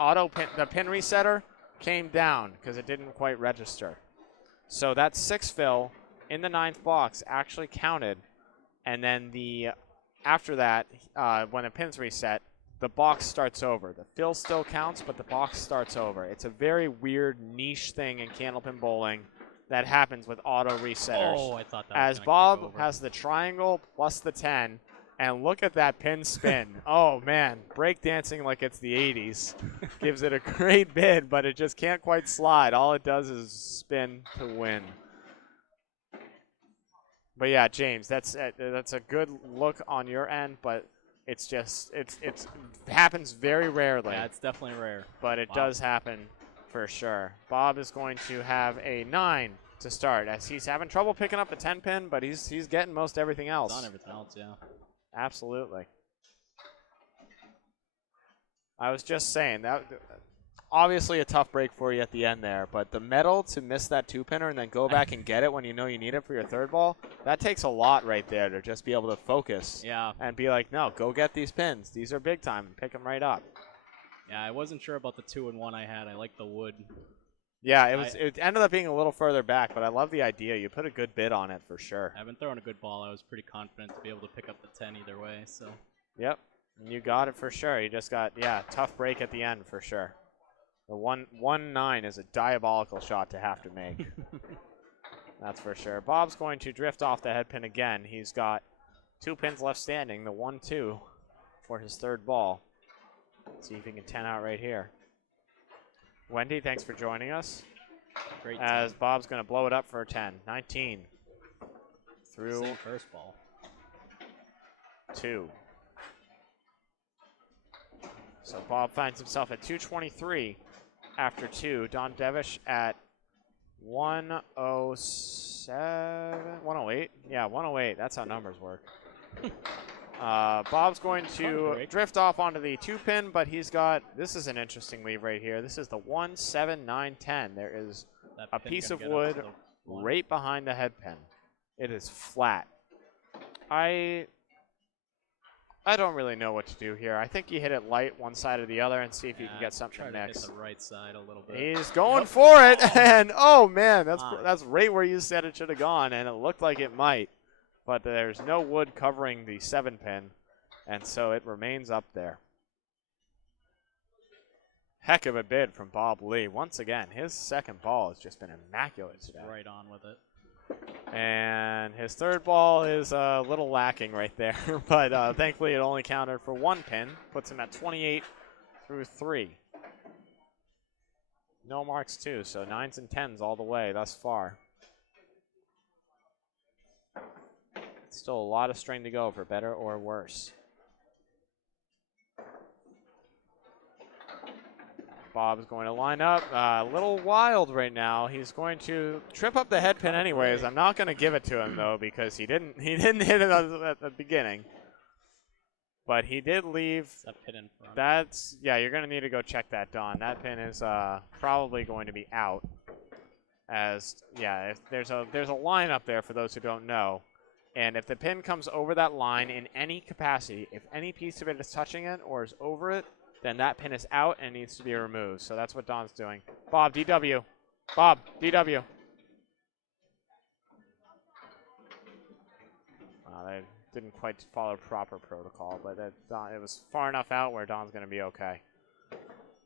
pin resetter came down because it didn't quite register. So that 6 fill in the 9th box actually counted, and then after that, when the pins reset, the box starts over. The fill still counts, but the box starts over. It's a very weird niche thing in candlepin bowling that happens with auto resetters. Oh, I thought that as was Bob has the triangle plus the 10. And look at that pin spin. Oh, man. Breakdancing like it's the 80s. Gives it a great bid, but it just can't quite slide. All it does is spin to win. But, yeah, James, that's a good look on your end, but it's just it happens very rarely. Yeah, it's definitely rare. But it does happen for sure. Bob is going to have a 9 to start as he's having trouble picking up the 10-pin, but he's getting most everything else. He's on everything else, yeah. Absolutely. I was just saying that obviously a tough break for you at the end there, but the metal to miss that 2-pinner and then go back and get it when you know you need it for your 3rd ball, that takes a lot right there to just be able to focus and be like, no, go get these pins. These are big time and pick them right up. Yeah, I wasn't sure about the 2 and 1 I had. I like the wood Yeah, it ended up being a little further back, but I love the idea. You put a good bid on it for sure. I've been throwing a good ball. I was pretty confident to be able to pick up the 10 either way. So. Yep, you got it for sure. You just got tough break at the end for sure. The 1-9 is a diabolical shot to have to make. That's for sure. Bob's going to drift off the head pin again. He's got 2 pins left standing. The 1-2 for his third ball. Let's see if he can 10 out right here. Wendy, thanks for joining us. Great. As Bob's going to blow it up for a 10. 19. Through same first ball. 2. So Bob finds himself at 223 after 2. Don Devish at 107, 108. Yeah, 108. That's how numbers work. Bob's going to drift off onto the 2-pin, but he's got, this is an interesting lead right here. This is the 1-7-9-10. There is a piece of wood right behind the head pin. It is flat. I don't really know what to do here. I think you hit it light one side or the other and see if you can get something next. Hit the right side a little bit. He's going for it, and oh man, that's right where you said it should have gone, and it looked like it might. But there's no wood covering the 7-pin, and so it remains up there. Heck of a bid from Bob Lee. Once again, his second ball has just been immaculate today. Right on with it. And his third ball is a little lacking right there, but thankfully it only counted for 1 pin. Puts him at 28 through 3. No marks too, so 9s and 10s all the way thus far. Still a lot of string to go for better or worse. Bob's going to line up. A little wild right now. He's going to trip up the head pin anyways. I'm not going to give it to him though because he didn't hit it at the beginning. But he did leave. That pin in front. That's you're going to need to go check that, Don. That pin is probably going to be out. As if there's a line up there for those who don't know. And if the pin comes over that line in any capacity, if any piece of it is touching it or is over it, then that pin is out and needs to be removed. So that's what Don's doing. Bob, DW. Bob, DW. They didn't quite follow proper protocol, but it was far enough out where Don's going to be okay.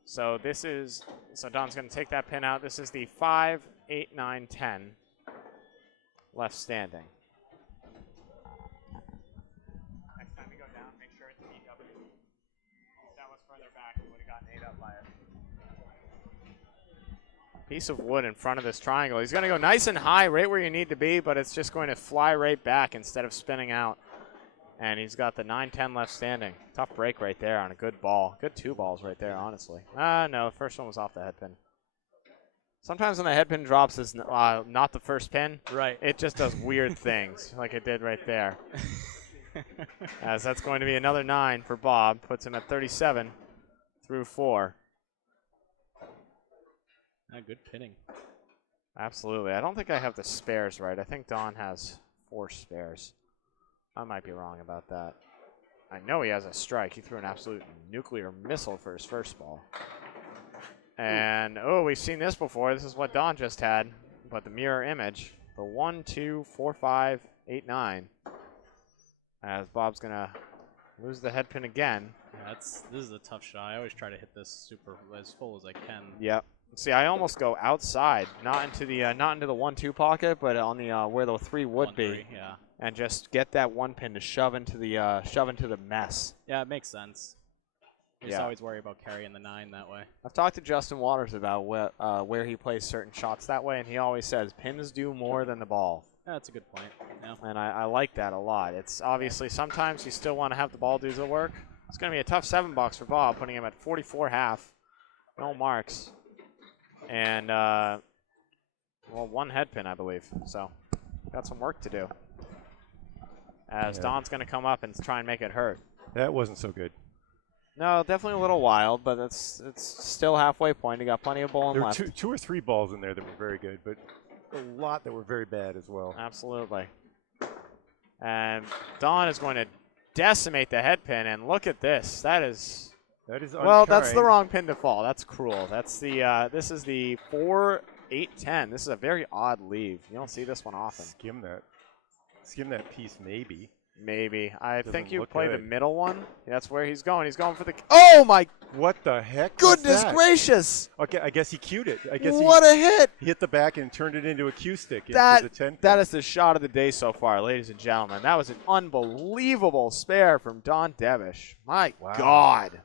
So Don's going to take that pin out. This is the 5, 8, 9, 10 left standing. Piece of wood in front of this triangle. He's going to go nice and high right where you need to be, but it's just going to fly right back instead of spinning out. And he's got the 9-10 left standing. Tough break right there on a good ball. Good 2 balls right there, honestly. No, the first one was off the head pin. Sometimes when the head pin drops is not the first pin. Right. It just does weird things like it did right there. As that's going to be another 9 for Bob. Puts him at 37 through 4. Good pinning. Absolutely. I don't think I have the spares right. I think Don has 4 spares. I might be wrong about that. I know he has a strike. He threw an absolute nuclear missile for his first ball. And, we've seen this before. This is what Don just had, but the mirror image. The 1, 2, 4, 5, 8, 9. As Bob's going to lose the head pin again. Yeah, this is a tough shot. I always try to hit this super as full as I can. Yep. See, I almost go outside, not into the 1-2 pocket, but on the where the 3 would be, and just get that 1 pin to shove into the mess. Yeah, it makes sense. You just always worry about carrying the 9 that way. I've talked to Justin Waters about where he plays certain shots that way, and he always says pins do more than the ball. Yeah, that's a good point. Yeah. And I like that a lot. It's obviously sometimes you still want to have the ball do the work. It's going to be a tough $7 for Bob, putting him at 44.5. No marks. And, 1 head pin, I believe. So, got some work to do. As Don's going to come up and try and make it hurt. That wasn't so good. No, definitely a little wild, but it's still halfway point. You got plenty of bowling There were left. 2 or 3 balls in there that were very good, but a lot that were very bad as well. Absolutely. And Don is going to decimate the head pin, and look at this. That is That is Well, that's the unkind. wrong pin to fall. That's cruel. That's the this is the 4, 8, 10. This is a very odd leave. You don't see this one often. Skim that piece maybe. Maybe. I think Doesn't you look play the good. middle one. That's where he's going. He's going for the. Oh my What the heck? was goodness that? gracious! Okay, I guess he cued it. I guess What a hit! he hit the back and turned it into a cue stick. That into the 10 that is the shot of the day so far, ladies and gentlemen. That was an unbelievable spare from Don Devish. My Wow. God.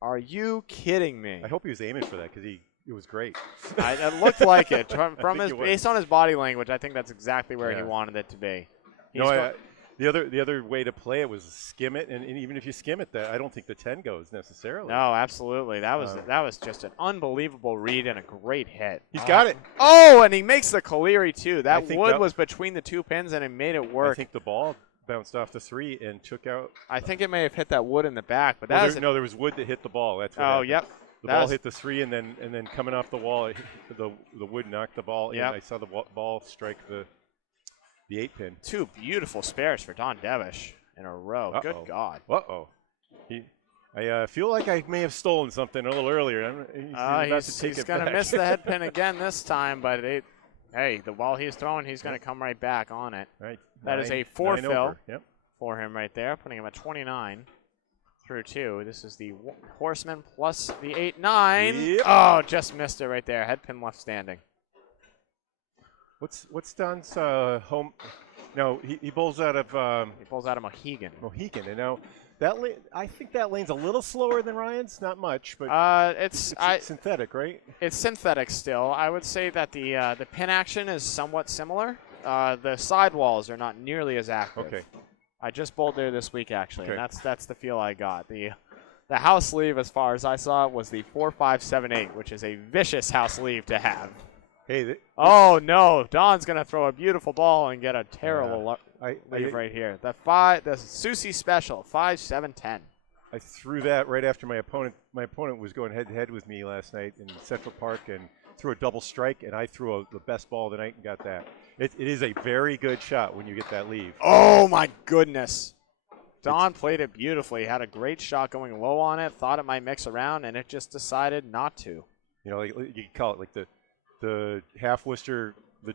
Are you kidding me? I hope he was aiming for that because it was great. It looked like it. From think his it was. based on his body language, I think that's exactly where he Yeah. wanted it to be. No, the other way to play it was skim it, and even if you skim it, I don't think the 10 goes necessarily. No, absolutely. That was just an unbelievable read and a great hit. He's got it. Oh, and he makes the Caleri too. I That think wood that- was between the two pins and it made it I work. think the ball bounced off the 3 and took out. I think it may have hit that wood in the back, but Well, that is there was wood that hit the ball. That's what Oh, happened. yep. The That ball was- hit the 3, and then coming off the wall, the wood knocked the ball in. Yep. I saw the ball strike the 8 pin. two beautiful spares for Don Devish in a row. Uh-oh. Good God. Uh-oh. I feel like I may have stolen something a little earlier. He's about to take He's it going to back. miss the head pin again this time, but hey, the ball he's throwing, he's going to come right back on it. Right. That is a 9 4 fill. over. Yep. For him right there, putting him at 29 through 2. This is the Horseman plus the 8-9. Yep. Oh, just missed it right there. Head pin left standing. What's Don's home? No, he bowls out of He pulls out a Mohegan. Mohegan, and now I think that lane's a little slower than Ryan's. Not much, but It's synthetic, right? it's synthetic still. I would say that the pin action is somewhat similar. The sidewalls are not nearly as active. Okay. I just bowled there this week actually, Okay. and that's the feel I got. The house leave, as far as I saw it, was the 4-5-7-8, which is a vicious house leave to have. Hey, Oh no! Don's gonna throw a beautiful ball and get a terrible leave I right here. The Susie special 5-7-10. I threw that right after my opponent. My opponent was going head to head with me last night in Central Park and threw a double strike, and I threw the best ball of the night and got that. It is a very good shot when you get that leave. Oh my goodness! Don played it beautifully. Had a great shot going low on it. Thought it might mix around, and it just decided not to. You know, you could call it like the half Worcester, the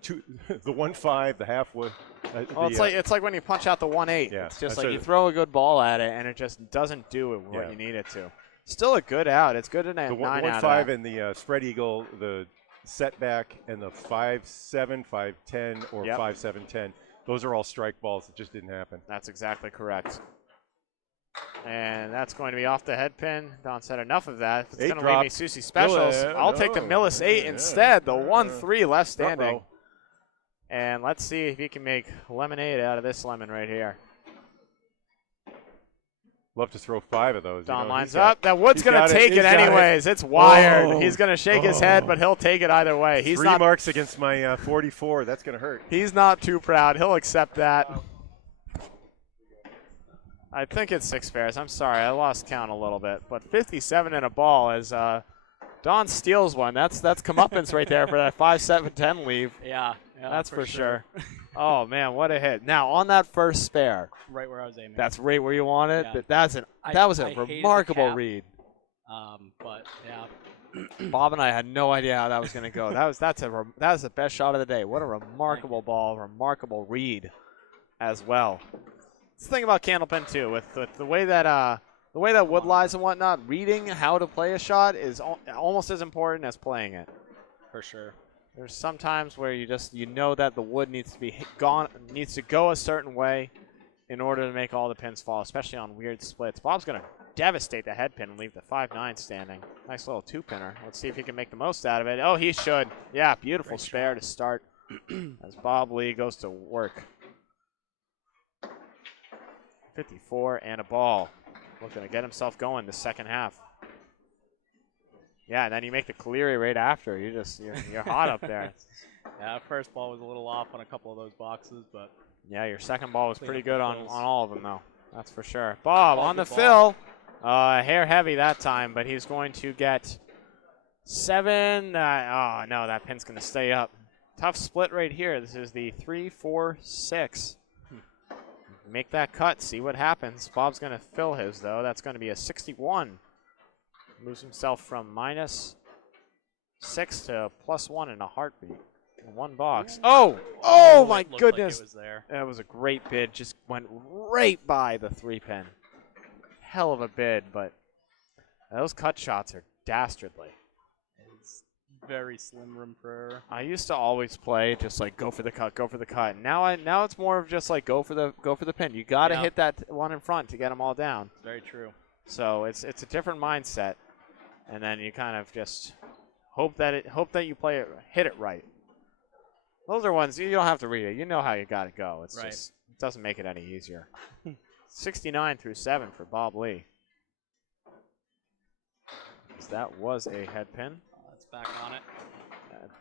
1-5, the half. Well, it's like when you punch out the 1-8. Yeah, It's just that's like right. you throw a good ball at it, and it just doesn't do what Yeah. you need it to. Still a good out. It's good in a the 9 out of 1-5 that. and the spread eagle, the setback, and the 5-7, 5-10, or Yep. 5-7-10. Those are all strike balls that just didn't happen. That's exactly correct. And that's going to be off the head pin. Don said enough of that. If it's 8 going to leave me drop. Susie specials, Millis, I'll take the no. Millis 8 Yeah. instead. The 1-3 left standing. Uh-oh. And let's see if he can make lemonade out of this lemon right here. Love to throw 5 of those. Don you know, lines he's got- up. That wood's he's going got to it. take He's it got it. anyways. It's wired. Oh. He's going to shake his head, but he'll take it either way. He's 3 not. marks against my 44. That's going to hurt. He's not too proud. He'll accept that. I think it's 6 pairs. I'm sorry, I lost count a little bit, but 57 in a ball as Don steals one. That's comeuppance right there for that 5-7-10 leave. Yeah, That's for sure. Oh man, what a hit! Now on that first spare, Right where I was aiming. that's right where you want it. Yeah. That was a I hated the remarkable cap. read. But yeah, Bob and I had no idea how that was going to go. That was the best shot of the day. What a remarkable ball, remarkable read, as well. That's the thing about Candlepin too, with the way that wood lies and whatnot. Reading how to play a shot is almost as important as playing it. for sure. There's some times where you know that the wood needs to go a certain way in order to make all the pins fall, especially on weird splits. Bob's going to devastate the head pin and leave the 5-9 standing. Nice little 2-pinner. Let's see if he can make the most out of it. Oh, he should. Yeah, beautiful spare to start as Bob Lee goes to work. 54 and a ball. Looking to get himself going the second half. Yeah, and then you make the Caleri right after. You're hot up there. Yeah, first ball was a little off on a couple of those boxes, but Yeah, your second ball was Clean pretty up the good on fills. all of them, though. That's for sure. Bob on the Good fill. Hair heavy that time, but he's going to get 7. Oh, no, that pin's going to stay up. Tough split right here. This is the 3-4-6. Make that cut. See what happens. Bob's going to fill his, though. That's going to be a 61 Moves himself from -6 to +1 in a heartbeat. In one box. Oh! Oh my It looked goodness! Like it was there. That was a great bid. Just went right by the 3-pin. Hell of a bid, but those cut shots are dastardly. It's very slim room for error. I used to always play just like go for the cut, go for the cut. Now it's more of just like go for the pin. You got to hit that one in front to get them all down. Very true. So it's a different mindset, and then you kind of just hope that you hit it right. Those are ones you don't have to read it. You know how you got to go. It's just it doesn't make it any easier. 69 through 7 for Bob Lee. So that was a head pin. That's back on it.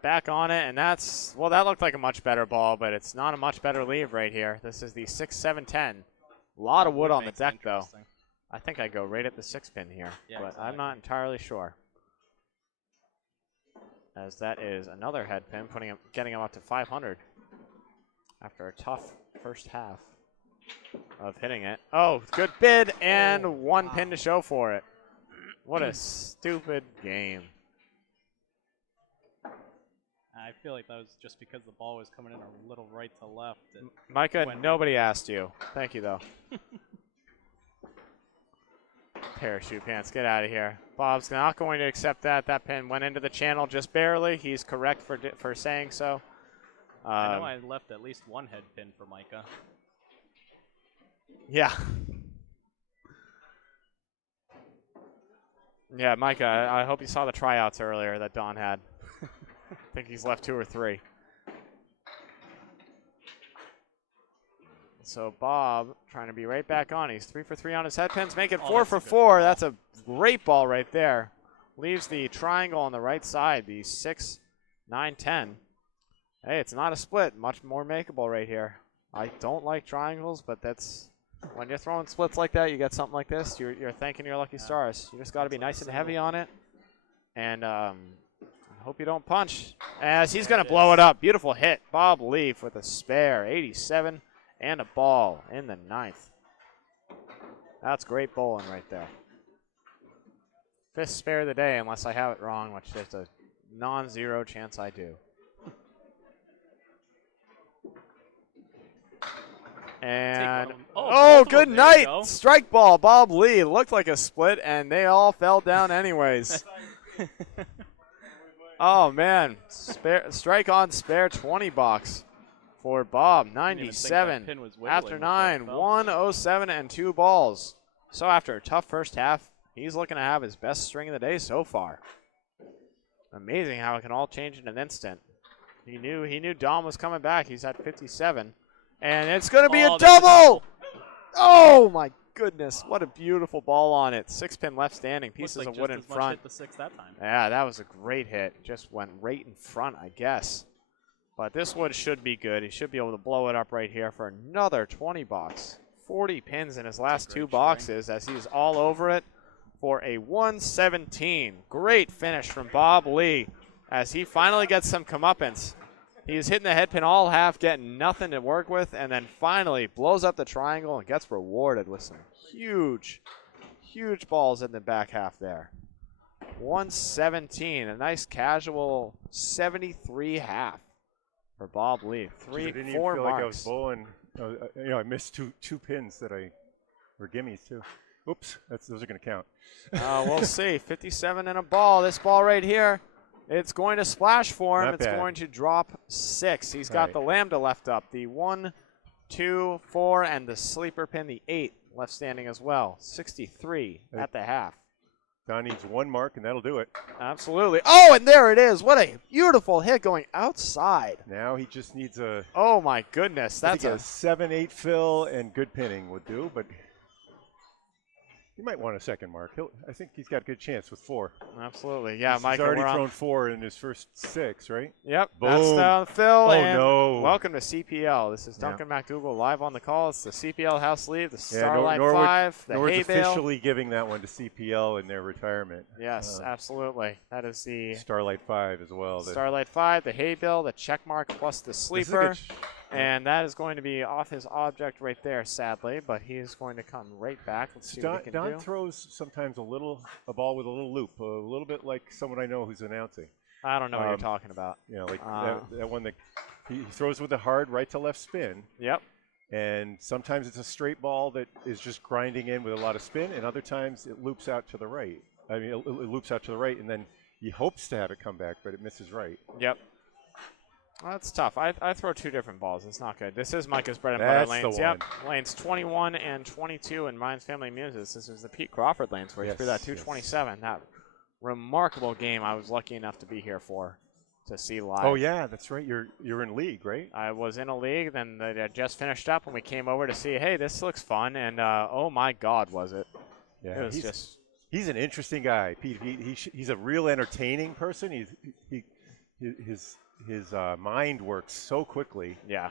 Back on it, and that looked like a much better ball, but it's not a much better leave right here. This is the 6-7-10. A lot of wood on the deck, though. I think I go right at the 6-pin here, but exactly. I'm not entirely sure. As that is another head pin, getting him up to 500 after a tough first half of hitting it. Oh, good bid, and one pin to show for it. What a stupid game. I feel like that was just because the ball was coming in a little right to left. Micah, nobody asked you. Thank you, though. Parachute pants, get out of here. Bob's not going to accept that. That pin went into the channel just barely. He's correct for saying so. I know I left at least one head pin for Micah. Yeah. Yeah, Micah, I hope you saw the tryouts earlier that Don had. I think he's left 2 or 3. So Bob trying to be right back on. He's 3 for 3 on his head pins, make it 4 for 4. That's a great ball right there. Leaves the triangle on the right side, the 6, 9, 10. Hey, it's not a split. Much more makeable right here. I don't like triangles, but that's when you're throwing splits like that, you get something like this, you're thanking your lucky stars. You just got to be nice and heavy on it. And I hope you don't punch. As he's going to blow it up. Beautiful hit. Bob Leaf with a spare, 87. And a ball in the 9th. That's great bowling right there. 5th spare of the day, unless I have it wrong, which there's a non-zero chance I do. And good night! Strike ball, Bob Lee. It looked like a split, and they all fell down anyways. Oh man, strike on spare 20 box. For Bob, 97 after 9, 107 and 2 balls. So after a tough first half, he's looking to have his best string of the day so far. Amazing how it can all change in an instant. He knew Dom was coming back. He's at 57, and it's going to be a double. Oh my goodness! What a beautiful ball on it. 6-pin left standing, pieces of wood in front. Hit the 6 that time. Yeah, that was a great hit. Just went right in front, I guess. But this wood should be good. He should be able to blow it up right here for another 20 box. 40 pins in his last 2 boxes as he's all over it for a 117. Great finish from Bob Lee as he finally gets some comeuppance. He's hitting the head pin all half, getting nothing to work with, and then finally blows up the triangle and gets rewarded with some huge, huge balls in the back half there. 117, a nice casual 73 half. For Bob Lee, 3, 4 didn't even feel marks. like I was bowling. I missed two pins that were gimmies too. Oops, those are going to count. We'll see. 57 and a ball. This ball right here, it's going to splash for him. Not it's bad. going to drop 6. He's got the lambda left up. The 1, 2, 4, and the sleeper pin, the 8 left standing as well. 63 at the half. Don needs 1 mark, and that'll do it. Absolutely. Oh, and there it is. What a beautiful hit going outside. Now he just needs a. Oh my goodness, that's a 7-8 fill and good pinning would do, but he might want a second mark. I think he's got a good chance with 4. Absolutely, yeah. He's Mike already thrown 4 in his first 6, right? Yep. Boom. That's the fill. Oh and no! Welcome to CPL. This is Duncan MacDougall live on the call. It's the CPL house leave, the Starlight Norwood, 5, the Norwood's hay bale. officially giving that one to CPL in their retirement. Yes, absolutely. That is the Starlight 5 as well. Starlight 5, the hay bale, the check mark plus the sleeper. And that is going to be off his object right there, sadly, but he is going to come right back. Let's see what he can do. Don throws sometimes a ball with a little loop, a little bit like someone I know who's announcing. I don't know what you're talking about. Like that one that he throws with a hard right to left spin. Yep. And sometimes it's a straight ball that is just grinding in with a lot of spin, and other times it loops out to the right. I mean, it loops out to the right, and then he hopes to have it come back, but it misses right. Yep. Well, that's tough. I throw 2 different balls. It's not good. This is Micah's bread and butter lanes. Yep. Lanes 21 and 22 in Ryan's Family Muses. This is the Pete Crawford lanes where he threw that 227. Yes. That remarkable game I was lucky enough to be here for, to see live. Oh, yeah, that's right. You're in league, right? I was in a league. Then they had just finished up, and we came over to see, hey, this looks fun. And, oh, my God, was it. Yeah, it was just... He's an interesting guy, Pete. He's a real entertaining person. His mind works so quickly. Yeah.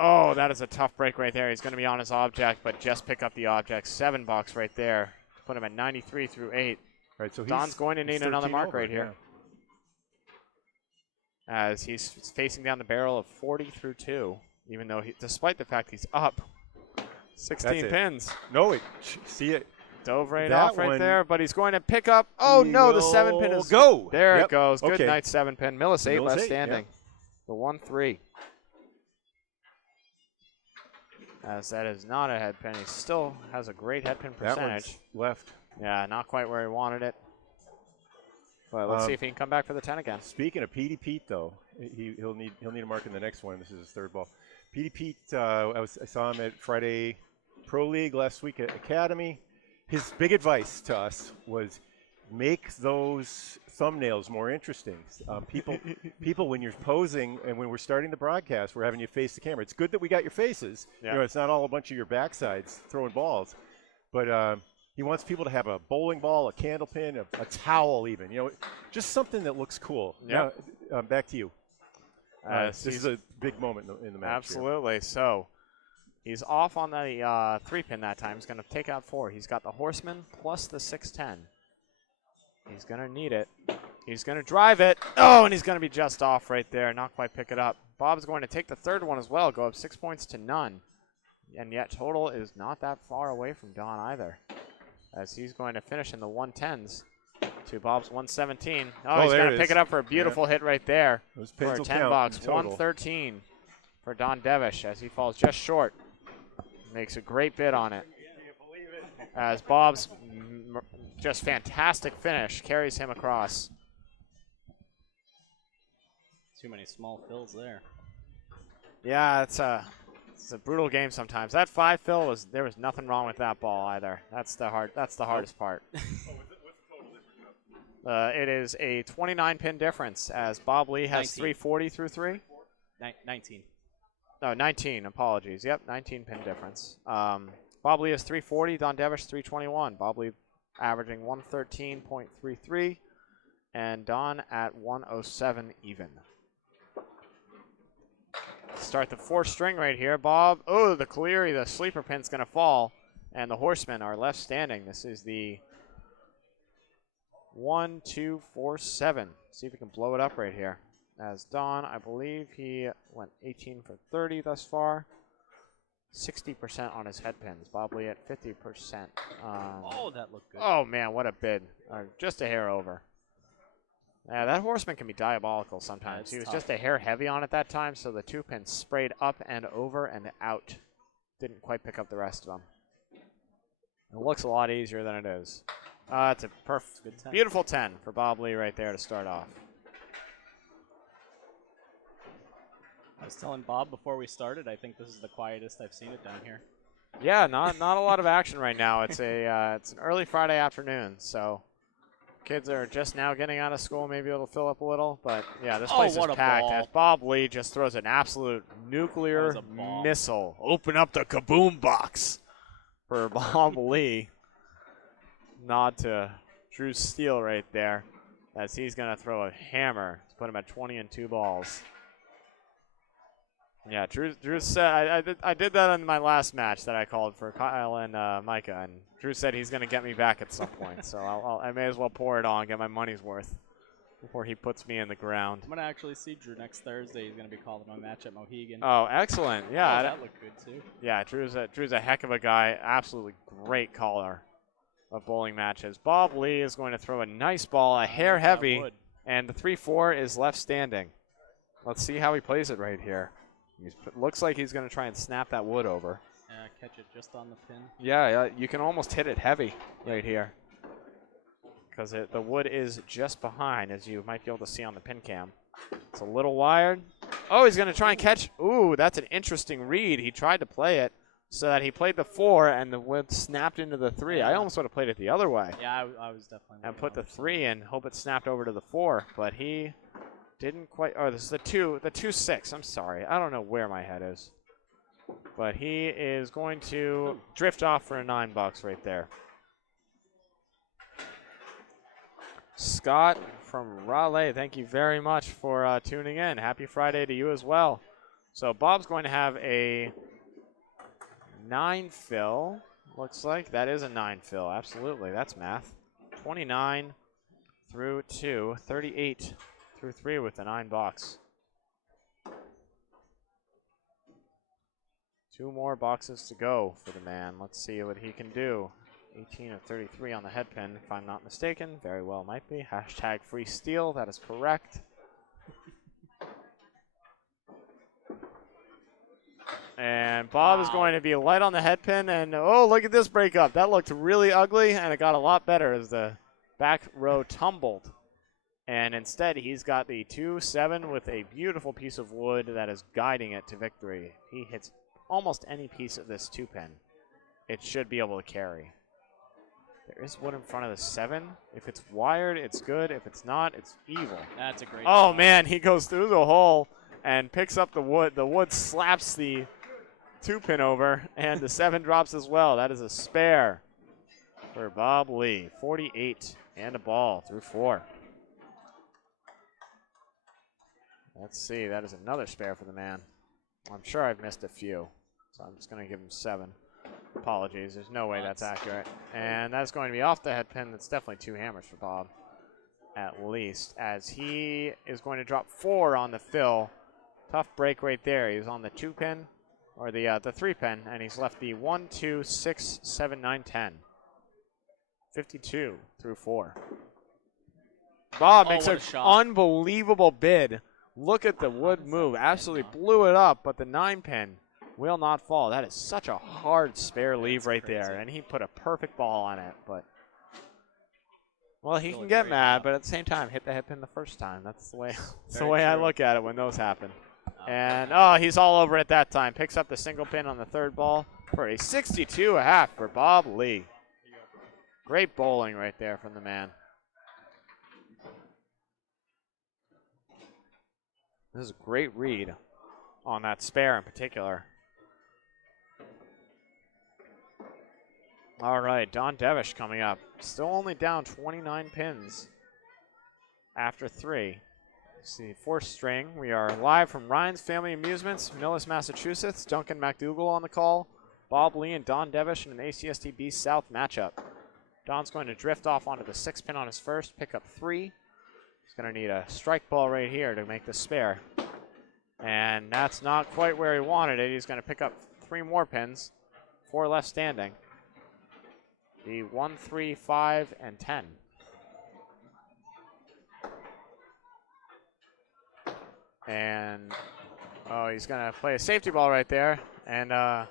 Oh, that is a tough break right there. He's going to be on his object, but just pick up the object. $7 right there. Put him at 93 through 8. Right, so Don's going to need another mark right here. Yeah. As he's facing down the barrel of 40 through 2, even though despite the fact he's up 16 pins. No, see it. Dove right off right there, but he's going to pick up. Oh, no, the 7 pin is. Go. There it goes. Good night, 7 pin. Millis 8 left 8, standing. The 1-3. As that is not a head pin. He still has a great head pin percentage. That one's left. Yeah, not quite where he wanted it. But let's see if he can come back for the 10 again. Speaking of Pete, though, he'll need a mark in the next one. This is his 3rd ball. Pete, I saw him at Friday Pro League last week at Academy. His big advice to us was make those thumbnails more interesting. People, when you're posing and when we're starting the broadcast, we're having you face the camera. It's good that we got your faces. Yeah. You know, it's not all a bunch of your backsides throwing balls, but he wants people to have a bowling ball, a candle pin, a towel, even. You know, just something that looks cool. Yeah. Now, back to you. This is a big moment in the match. Absolutely. Here. So he's off on the 3 pin that time. He's going to take out 4. He's got the Horseman plus the 610. He's going to need it. He's going to drive it. Oh, and he's going to be just off right there. Not quite pick it up. Bob's going to take the 3rd one as well. Go up 6 points to none. And yet total is not that far away from Don either, as he's going to finish in the 110s to Bob's 117. Oh, he's going to pick it up for a beautiful hit right there. Those for $10. 113 for Don Devish as he falls just short. Makes a great bid on it. As Bob's just fantastic finish carries him across. Too many small fills there. Yeah, it's a brutal game sometimes. That 5 fill there was nothing wrong with that ball either. That's the hardest part. It is a 29 pin difference as Bob Lee has 340 through 3. 19. No, 19. Apologies. Yep, 19 pin difference. Bob Lee is 340. Don Devish 321. Bob Lee averaging 113.33, and Don at 107 even. Start the 4th string right here. Bob. Oh, the Cleary, the sleeper pin's going to fall, and the Horsemen are left standing. This is the 1, 2, 4, 7. See if we can blow it up right here. As Don, I believe he went 18 for 30 thus far. 60% on his head pins. Bob Lee at 50%. Oh, that looked good. Oh, man, what a bid. Just a hair over. Yeah, that Horseman can be diabolical sometimes. He was just a hair heavy on it that time, so the 2 pins sprayed up and over and out. Didn't quite pick up the rest of them. It looks a lot easier than it is. It's a perfect, beautiful 10 for Bob Lee right there to start off. I was telling Bob before we started, I think this is the quietest I've seen it down here. Yeah, not a lot of action right now. It's it's an early Friday afternoon, so kids are just now getting out of school. Maybe it'll fill up a little, but yeah, this place is packed. As Bob Lee just throws an absolute nuclear missile. Open up the kaboom box for Bob Lee. Nod to Drew Steele right there, as he's going to throw a hammer to put him at 20 and 2 balls. Yeah, Drew said I did that in my last match that I called for Kyle and Micah, and Drew said he's going to get me back at some point. So I may as well pour it on, get my money's worth. before he puts me in the ground. I'm going to actually see Drew next Thursday. He's going to be calling my match at Mohegan. Oh, excellent. Yeah. That looked good, too. Yeah, Drew's a heck of a guy. Absolutely great caller of bowling matches. Bob Lee is going to throw a nice ball, a hair heavy, and the 3-4 is left standing. Let's see how he plays it right here. Looks like he's going to try and snap that wood over. Yeah, catch it just on the pin. Yeah, you can almost hit it heavy right here because the wood is just behind, as you might be able to see on the pin cam. It's a little wired. Oh, he's going to try and catch. Ooh, that's an interesting read. He tried to play it so that he played the 4 and the wood snapped into the 3. I almost would have played it the other way. Yeah, I was definitely. And put the 3 in, hope it snapped over to the 4, but he didn't quite. Oh, this is the 2-6. I'm sorry. I don't know where my head is. But he is going to drift off for a $9 right there. Scott from Raleigh, thank you very much for tuning in. Happy Friday to you as well. So Bob's going to have a 9 fill. Looks like that is a 9 fill. Absolutely, that's math. 29 through 2, 38 through 3 with the $9. 2 more boxes to go for the man. Let's see what he can do. 18 of 33 on the head pin, if I'm not mistaken. Very well might be. Hashtag free steal. That is correct. And Bob is going to be light on the head pin. And, oh, look at this breakup. That looked really ugly, and it got a lot better as the back row tumbled. And instead, he's got the 2-7 with a beautiful piece of wood that is guiding it to victory. He hits almost any piece of this 2-pin. It should be able to carry. There is wood in front of the 7. If it's wired, it's good. If it's not, it's evil. That's a great Oh, shot. man, he goes through the hole and picks up the wood. The wood slaps the 2-pin over, and the 7 drops as well. That is a spare for Bob Lee. 48 and a ball through 4. Let's see. That is another spare for the man. I'm sure I've missed a few, so I'm just going to give him 7. Apologies. There's no way that's accurate. And that's going to be off the head pin. That's definitely 2 hammers for Bob, at least, as he is going to drop 4 on the fill. Tough break right there. He's on the 2-pin, or the 3-pin, and he's left the 1, 2, 6, 7, 9, 10. 52 through 4. Bob makes an unbelievable bid. Look at the wood move. Absolutely blew it up, but the 9-pin will not fall. That is such a hard spare leave right there, and he put a perfect ball on it. But well, he can get mad, but at the same time, hit the head pin the first time. That's the way. That's the way I look at it when those happen. And oh, he's all over it that time. Picks up the single pin on the 3rd ball for a 62.5 for Bob Lee. Great bowling right there from the man. This is a great read on that spare in particular. All right, Don Devish coming up. Still only down 29 pins after 3. It's the 4th string. We are live from Ryan's Family Amusements, Millis, Massachusetts. Duncan MacDougall on the call. Bob Lee and Don Devish in an ACST B South matchup. Don's going to drift off onto the 6-pin on his first, pick up 3. He's going to need a strike ball right here to make the spare. And that's not quite where he wanted it. He's going to pick up 3 more pins, 4 left standing. The 1, 3, 5, and 10. And oh, he's going to play a safety ball right there. And the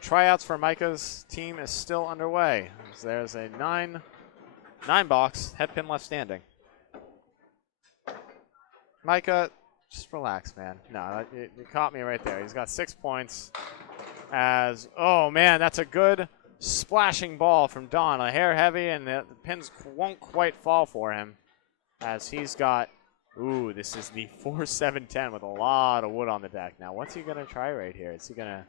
tryouts for Micah's team is still underway. There's a 9-box head pin left standing. Micah, just relax, man. No, you caught me right there. He's got 6 points. As oh man, that's a good splashing ball from Don. A hair heavy, and the pins won't quite fall for him. As he's got, ooh, this is the 4-7-10 with a lot of wood on the deck. Now, what's he gonna try right here? Is he gonna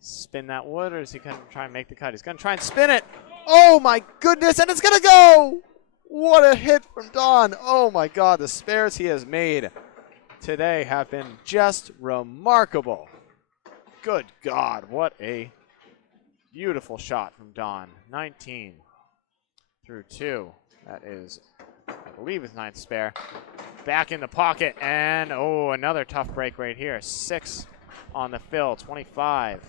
spin that wood, or is he gonna try and make the cut? He's gonna try and spin it. Oh my goodness, and it's gonna go! What a hit from Don. Oh my God, the spares he has made today have been just remarkable. Good God, what a beautiful shot from Don. 19 through 2. That is I believe his 9th spare. Back in the pocket, and oh, another tough break right here. 6 on the fill, 25.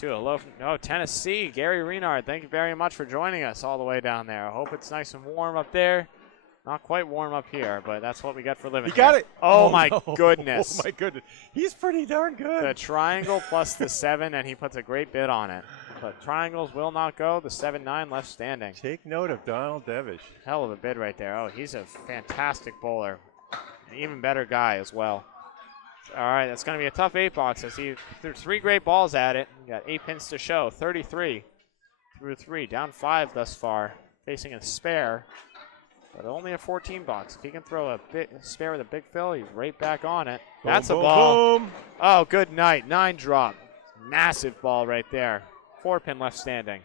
Hello from Tennessee, Gary Renard. Thank you very much for joining us all the way down there. I hope it's nice and warm up there. Not quite warm up here, but that's what we get for living. You got here. it. Oh, my no. goodness. Oh, my goodness. He's pretty darn good. The triangle plus the 7, and he puts a great bid on it. But triangles will not go. The 7-9 left standing. Take note of Donald Devish. Hell of a bid right there. Oh, he's a fantastic bowler. An even better guy as well. All right, that's going to be a tough 8-box. I see there's 3 great balls at it. You got 8 pins to show. 33 through 3. Down 5 thus far. Facing a spare, but only a 14-box. If he can throw a spare with a big fill, he's right back on it. Boom, That's boom, a ball. Boom. Oh, good night. 9 drop. Massive ball right there. 4-pin left standing.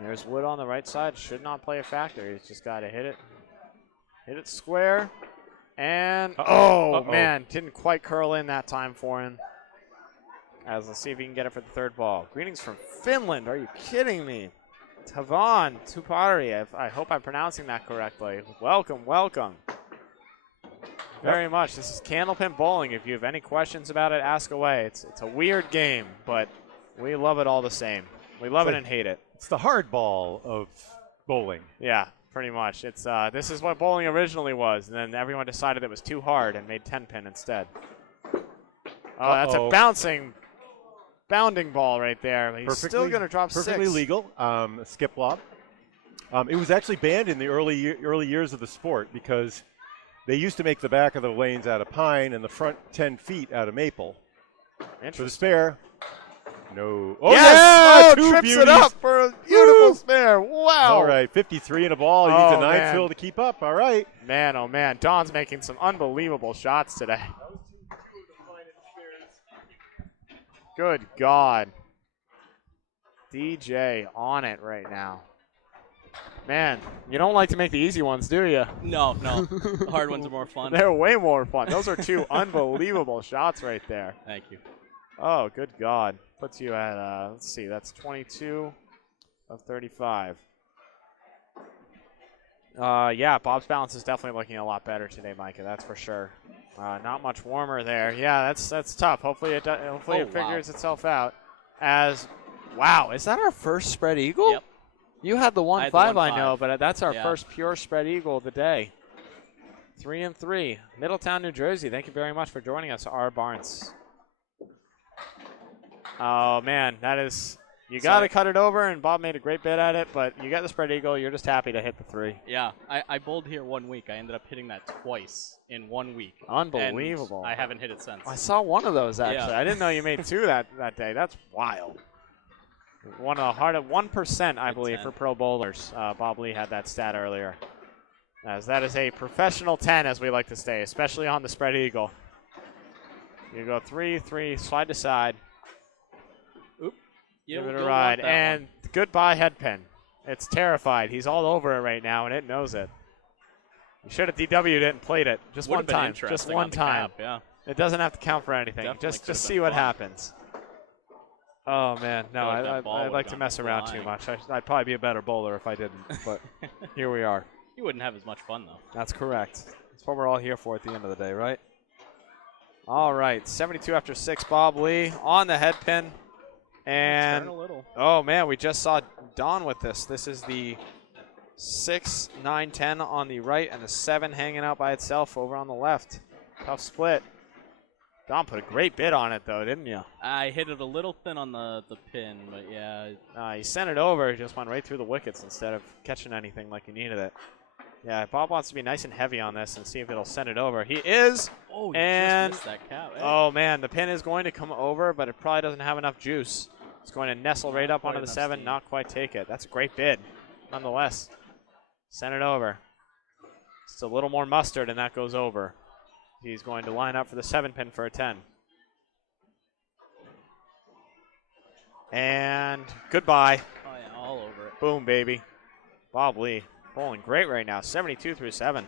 There's wood on the right side. Should not play a factor. He's just got to hit it. Hit it square. And, man, didn't quite curl in that time for him. As let's see if he can get it for the 3rd ball. Greetings from Finland. Are you kidding me? Tavan Tupari. I hope I'm pronouncing that correctly. Welcome, welcome. Very much. This is Candlepin Bowling. If you have any questions about it, ask away. It's a weird game, but we love it all the same. We love it and hate it. It's the hard ball of bowling. Yeah, pretty much. It's this is what bowling originally was, and then everyone decided it was too hard and made 10-pin instead. Oh, that's a bounding ball right there. He's still going to drop 6. Perfectly legal. Skip lob. It was actually banned in the early years of the sport because they used to make the back of the lanes out of pine and the front 10 feet out of maple. For the spare. No. Oh, yes! Two Trips beauties. it up for a beautiful spare. Wow. All right, 53 in a ball. He needs a 9 fill to keep up. All right. Man, oh, man. Don's making some unbelievable shots today. Good God. DJ on it right now. Man, you don't like to make the easy ones, do you? No. The hard ones are more fun. They're way more fun. Those are 2 unbelievable shots right there. Thank you. Oh, good God. Puts you at, let's see, that's 22 of 35. Yeah, Bob's balance is definitely looking a lot better today, Micah, that's for sure. Not much warmer there. Yeah, that's tough. Hopefully it figures itself out. Wow, is that our first spread eagle? Yep. You had the 1-5, I know, but that's our first pure spread eagle of the day. 3-3. Middletown, New Jersey. Thank you very much for joining us, R. Barnes. Oh, man, that is – you got to cut it over, and Bob made a great bid at it, but you got the spread eagle. You're just happy to hit the 3. Yeah, I bowled here 1 week. I ended up hitting that twice in 1 week. Unbelievable. I haven't hit it since. I saw one of those, actually. Yeah. I didn't know you made 2 that day. That's wild. One of the hard at 1%, I believe, 10. for pro bowlers. Bob Lee had that stat earlier. As that is a professional 10, as we like to say, especially on the spread eagle. You go 3-3, slide to side. Oop. Give it a ride. And goodbye head pin. It's terrified. He's all over it right now, and it knows it. You should have DW'd it and played it. Just one time. Just one time. Yeah. It doesn't have to count for anything. Just see what happens. Oh, man. No, I like to mess around too much. I'd probably be a better bowler if I didn't, but here we are. You wouldn't have as much fun, though. That's correct. That's what we're all here for at the end of the day, right? All right, 72 after 6, Bob Lee on the head pin. And, turn a little. Oh, man, we just saw Don with this. This is the 6, 9, 10 on the right and the 7 hanging out by itself over on the left. Tough split. Don put a great bid on it, though, didn't you? I hit it a little thin on the pin, but yeah. He sent it over. He just went right through the wickets instead of catching anything like he needed it. Yeah, Bob wants to be nice and heavy on this and see if it'll send it over. He is. Oh, you and just missed that cap. Hey. Oh, man, the pin is going to come over, but it probably doesn't have enough juice. It's going to nestle right up onto the 7, steam. not quite take it. That's a great bid, nonetheless. Send it over. It's a little more mustard, and that goes over. He's going to line up for the 7 pin for a 10. And goodbye. Oh, yeah, all over it. Boom, baby. Bob Lee bowling great right now, 72 through 7.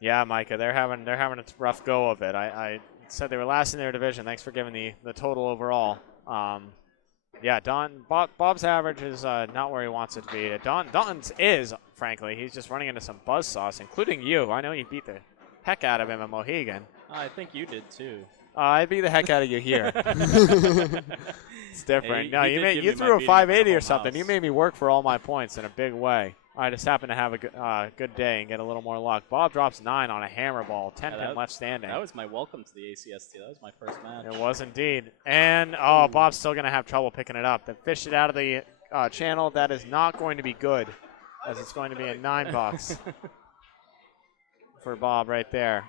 Yeah, Micah, they're having a rough go of it. I said they were last in their division. Thanks for giving the total overall. Yeah, Bob's average is not where he wants it to be. Dalton's is, frankly. He's just running into some buzzsaws, including you. I know you beat the heck out of him at Mohegan. I think you did too. I beat the heck out of you here. It's different. Hey, no, you threw a 580 or something. You made me work for all my points in a big way. I just happened to have a good day and get a little more luck. Bob drops 9 on a hammer ball, 10 pin left standing. That was my welcome to the ACST. That was my first match. It was indeed. And, oh, Bob's still going to have trouble picking it up. They fished it out of the channel. That is not going to be good, as it's going to be a 9 box for Bob right there.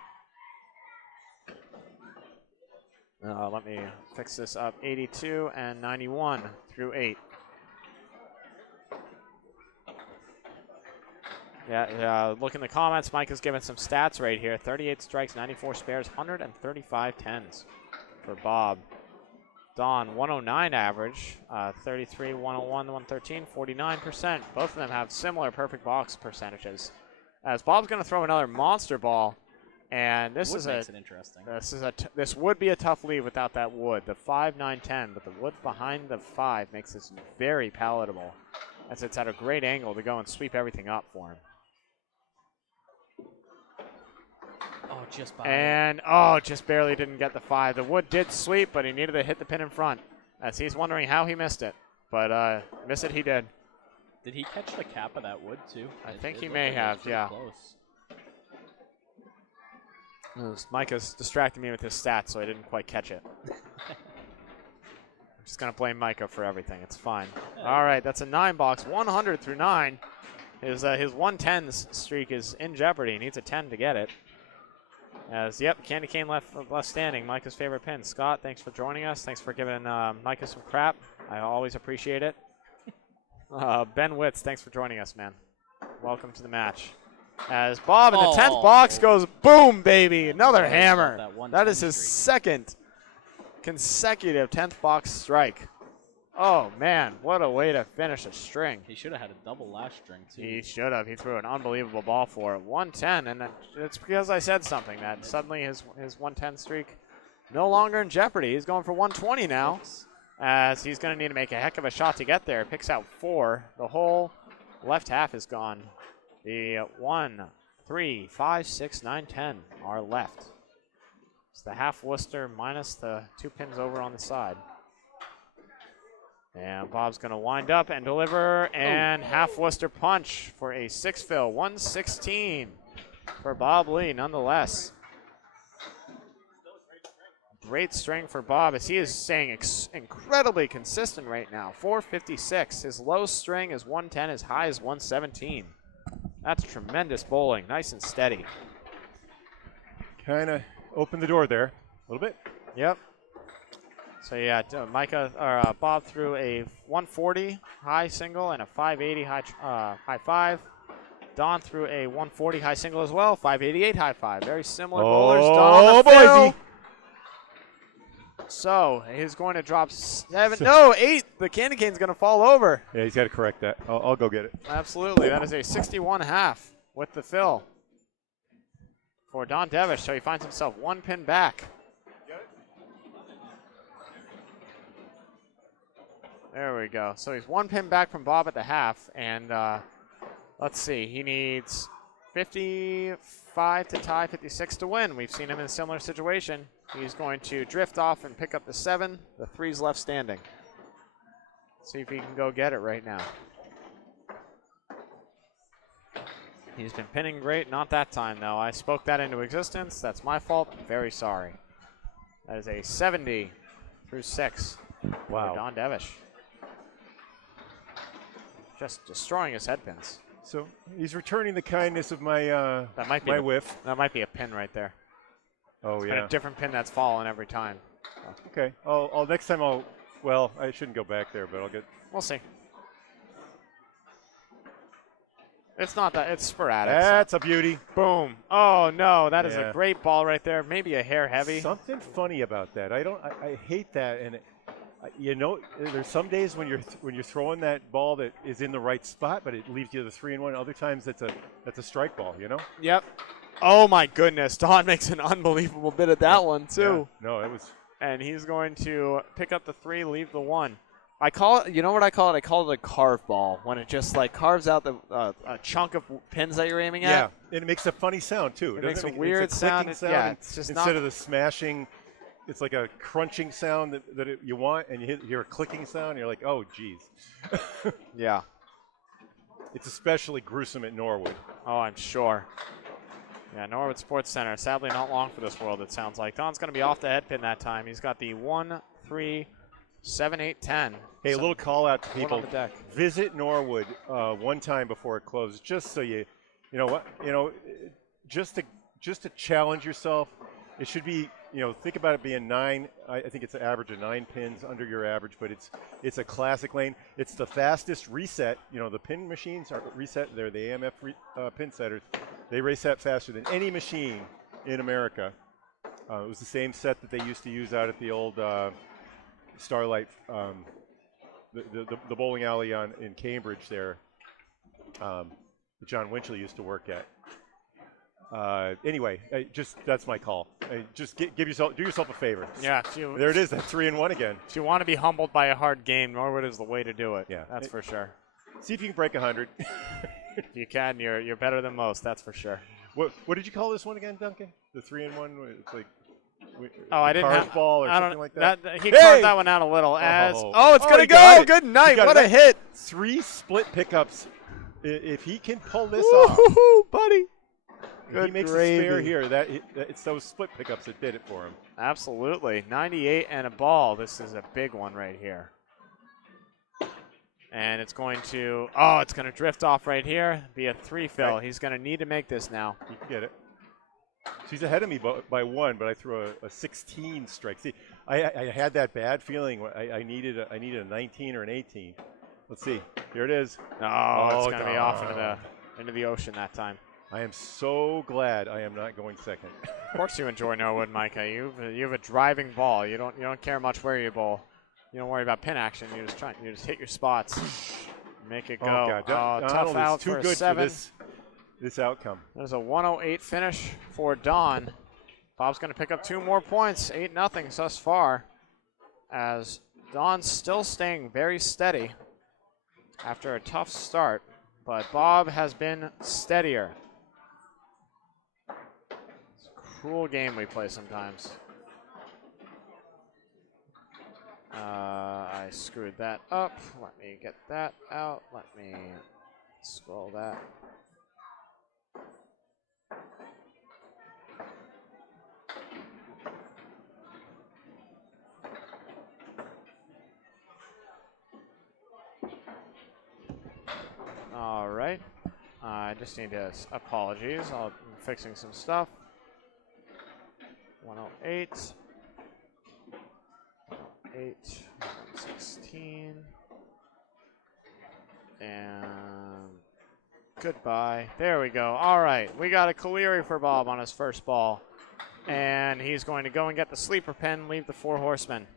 Let me fix this up. 82 and 91 through 8. Yeah, look in the comments. Mike has given some stats right here. 38 strikes, 94 spares, 135 tens for Bob. Don, 109 average, 33, 101, 113, 49%. Both of them have similar perfect box percentages. As Bob's going to throw another monster ball, and this makes it interesting. This would be a tough lead without that wood. The 5, 9, 10, but the wood behind the 5 makes this very palatable, as it's at a great angle to go and sweep everything up for him. Oh, just by And, just barely didn't get the 5. The wood did sweep, but he needed to hit the pin in front, as he's wondering how he missed it. But miss it he did. Did he catch the cap of that wood, too? I think he may have, yeah. Close. Micah's distracting me with his stats, so I didn't quite catch it. I'm just going to blame Micah for everything. It's fine. Yeah. All right, that's a 9 box, 100 through 9. His 110s streak is in jeopardy. He needs a 10 to get it. Candy cane left standing. Micah's favorite pin. Scott, thanks for joining us. Thanks for giving Micah some crap. I always appreciate it. Ben Witz, thanks for joining us, man. Welcome to the match. As Bob in the 10th box goes, boom, baby. Another hammer. That is his second consecutive 10th box strike. Oh, man, what a way to finish a string. He should have had a double last string, too. He should have. He threw an unbelievable ball for it. 110, and it's because I said something that suddenly his 110 streak no longer in jeopardy. He's going for 120 now, as he's going to need to make a heck of a shot to get there. Picks out 4. The whole left half is gone. The 1, 3, 5, 6, 9, 10 are left. It's the half Worcester minus the 2 pins over on the side. And Bob's going to wind up and deliver, and half Worcester punch for a 6 fill. 116 for Bob Lee, nonetheless. Great string for Bob, as he is staying incredibly consistent right now. 456. His low string is 110, his high is 117. That's tremendous bowling, nice and steady. Kind of opened the door there a little bit. Yep. So yeah, Bob threw a 140 high single and a 580 high 5. Don threw a 140 high single as well, 588 high 5. Very similar bowlers. Don on the fill. So he's going to drop 8. The candy cane's going to fall over. Yeah, he's got to correct that. I'll go get it. Absolutely. That is a 61 half with the fill for Don Devish. So he finds himself 1 pin back. There we go. So he's 1 pin back from Bob at the half. And let's see. He needs 55 to tie, 56 to win. We've seen him in a similar situation. He's going to drift off and pick up the 7. The 3's left standing. See if he can go get it right now. He's been pinning great. Not that time, though. I spoke that into existence. That's my fault. Very sorry. That is a 70 through 6 for Don Devish. Just destroying his head pins. So he's returning the kindness of my my whiff. That might be a pin right there. Oh, it's a different pin that's fallen every time. Okay. Next time I shouldn't go back there, but I'll get. We'll see. It's not that. It's sporadic. That's a beauty. Boom. Oh, no. That is a great ball right there. Maybe a hair heavy. Something funny about that. I hate that. And there's some days when you're throwing that ball that is in the right spot, but it leaves you the 3-1. Other times that's a strike ball. Yep. Oh my goodness! Don makes an unbelievable bit of that one too. Yeah. No, it was. And he's going to pick up the 3, leave the 1. I call it, you know what I call it? I call it a carve ball, when it just like carves out the a chunk of pins that you're aiming at. Yeah, and it makes a funny sound too. It makes a makes weird sound. clicking Yeah, it's just instead not of the smashing. It's like a crunching sound that you want, and you hear a clicking sound. And you're like, oh, geez. Yeah. It's especially gruesome at Norwood. Oh, I'm sure. Yeah, Norwood Sports Center. Sadly, not long for this world, it sounds like. Don's going to be off the head pin that time. He's got the 1, 3, 7, 8, 10. Hey, a little call out to people. On the deck. Visit Norwood one time before it closes, just so just to challenge yourself. It should be, think about it being 9. I think it's an average of 9 pins under your average, but it's a classic lane. It's the fastest reset. The pin machines are reset. They're the AMF pin setters. They reset faster than any machine in America. It was the same set that they used to use out at the old Starlight, the bowling alley in Cambridge there. That John Winchell used to work at. Anyway, that's my call. Do yourself a favor. Yeah, there it is. That 3-1 again. If you want to be humbled by a hard game, Norwood is the way to do it. Yeah, that's for sure. See if you can break 100. If you can, you're better than most. That's for sure. What did you call this one again, Duncan? The 3-1. It's like. I didn't have ball or something like that. He carved that one out a little. It's gonna go. Got it. Good night. What a hit! 3 split pickups. If he can pull this off, buddy. Good he makes gravy. a spare here. It's those split pickups that did it for him. Absolutely. 98 and a ball. This is a big one right here. And it's going to, it's going to drift off right here. Be a 3 fill. Right. He's going to need to make this now. You can get it. She's ahead of me by 1, but I threw a 16 strike. See, I had that bad feeling. I needed a 19 or an 18. Let's see. Here it is. It's going to be off into the ocean that time. I am so glad I am not going second. Of course you enjoy Norwood, Micah. You have a driving ball. You don't care much where you bowl. You don't worry about pin action. You just hit your spots. Make it go. Oh, God. Tough out too for good a 7. for this outcome. There's a 108 finish for Don. Bob's going to pick up 2 more points. 8-0 thus far. As Don's still staying very steady after a tough start. But Bob has been steadier. It's a cruel game we play sometimes. I screwed that up. Let me get that out. Let me scroll that. All right. I just need to apologies. I'm fixing some stuff. 108. 108. 116. And goodbye. There we go. All right. We got a Caleri for Bob on his first ball. And he's going to go and get the sleeper pin, leave the 4 horsemen.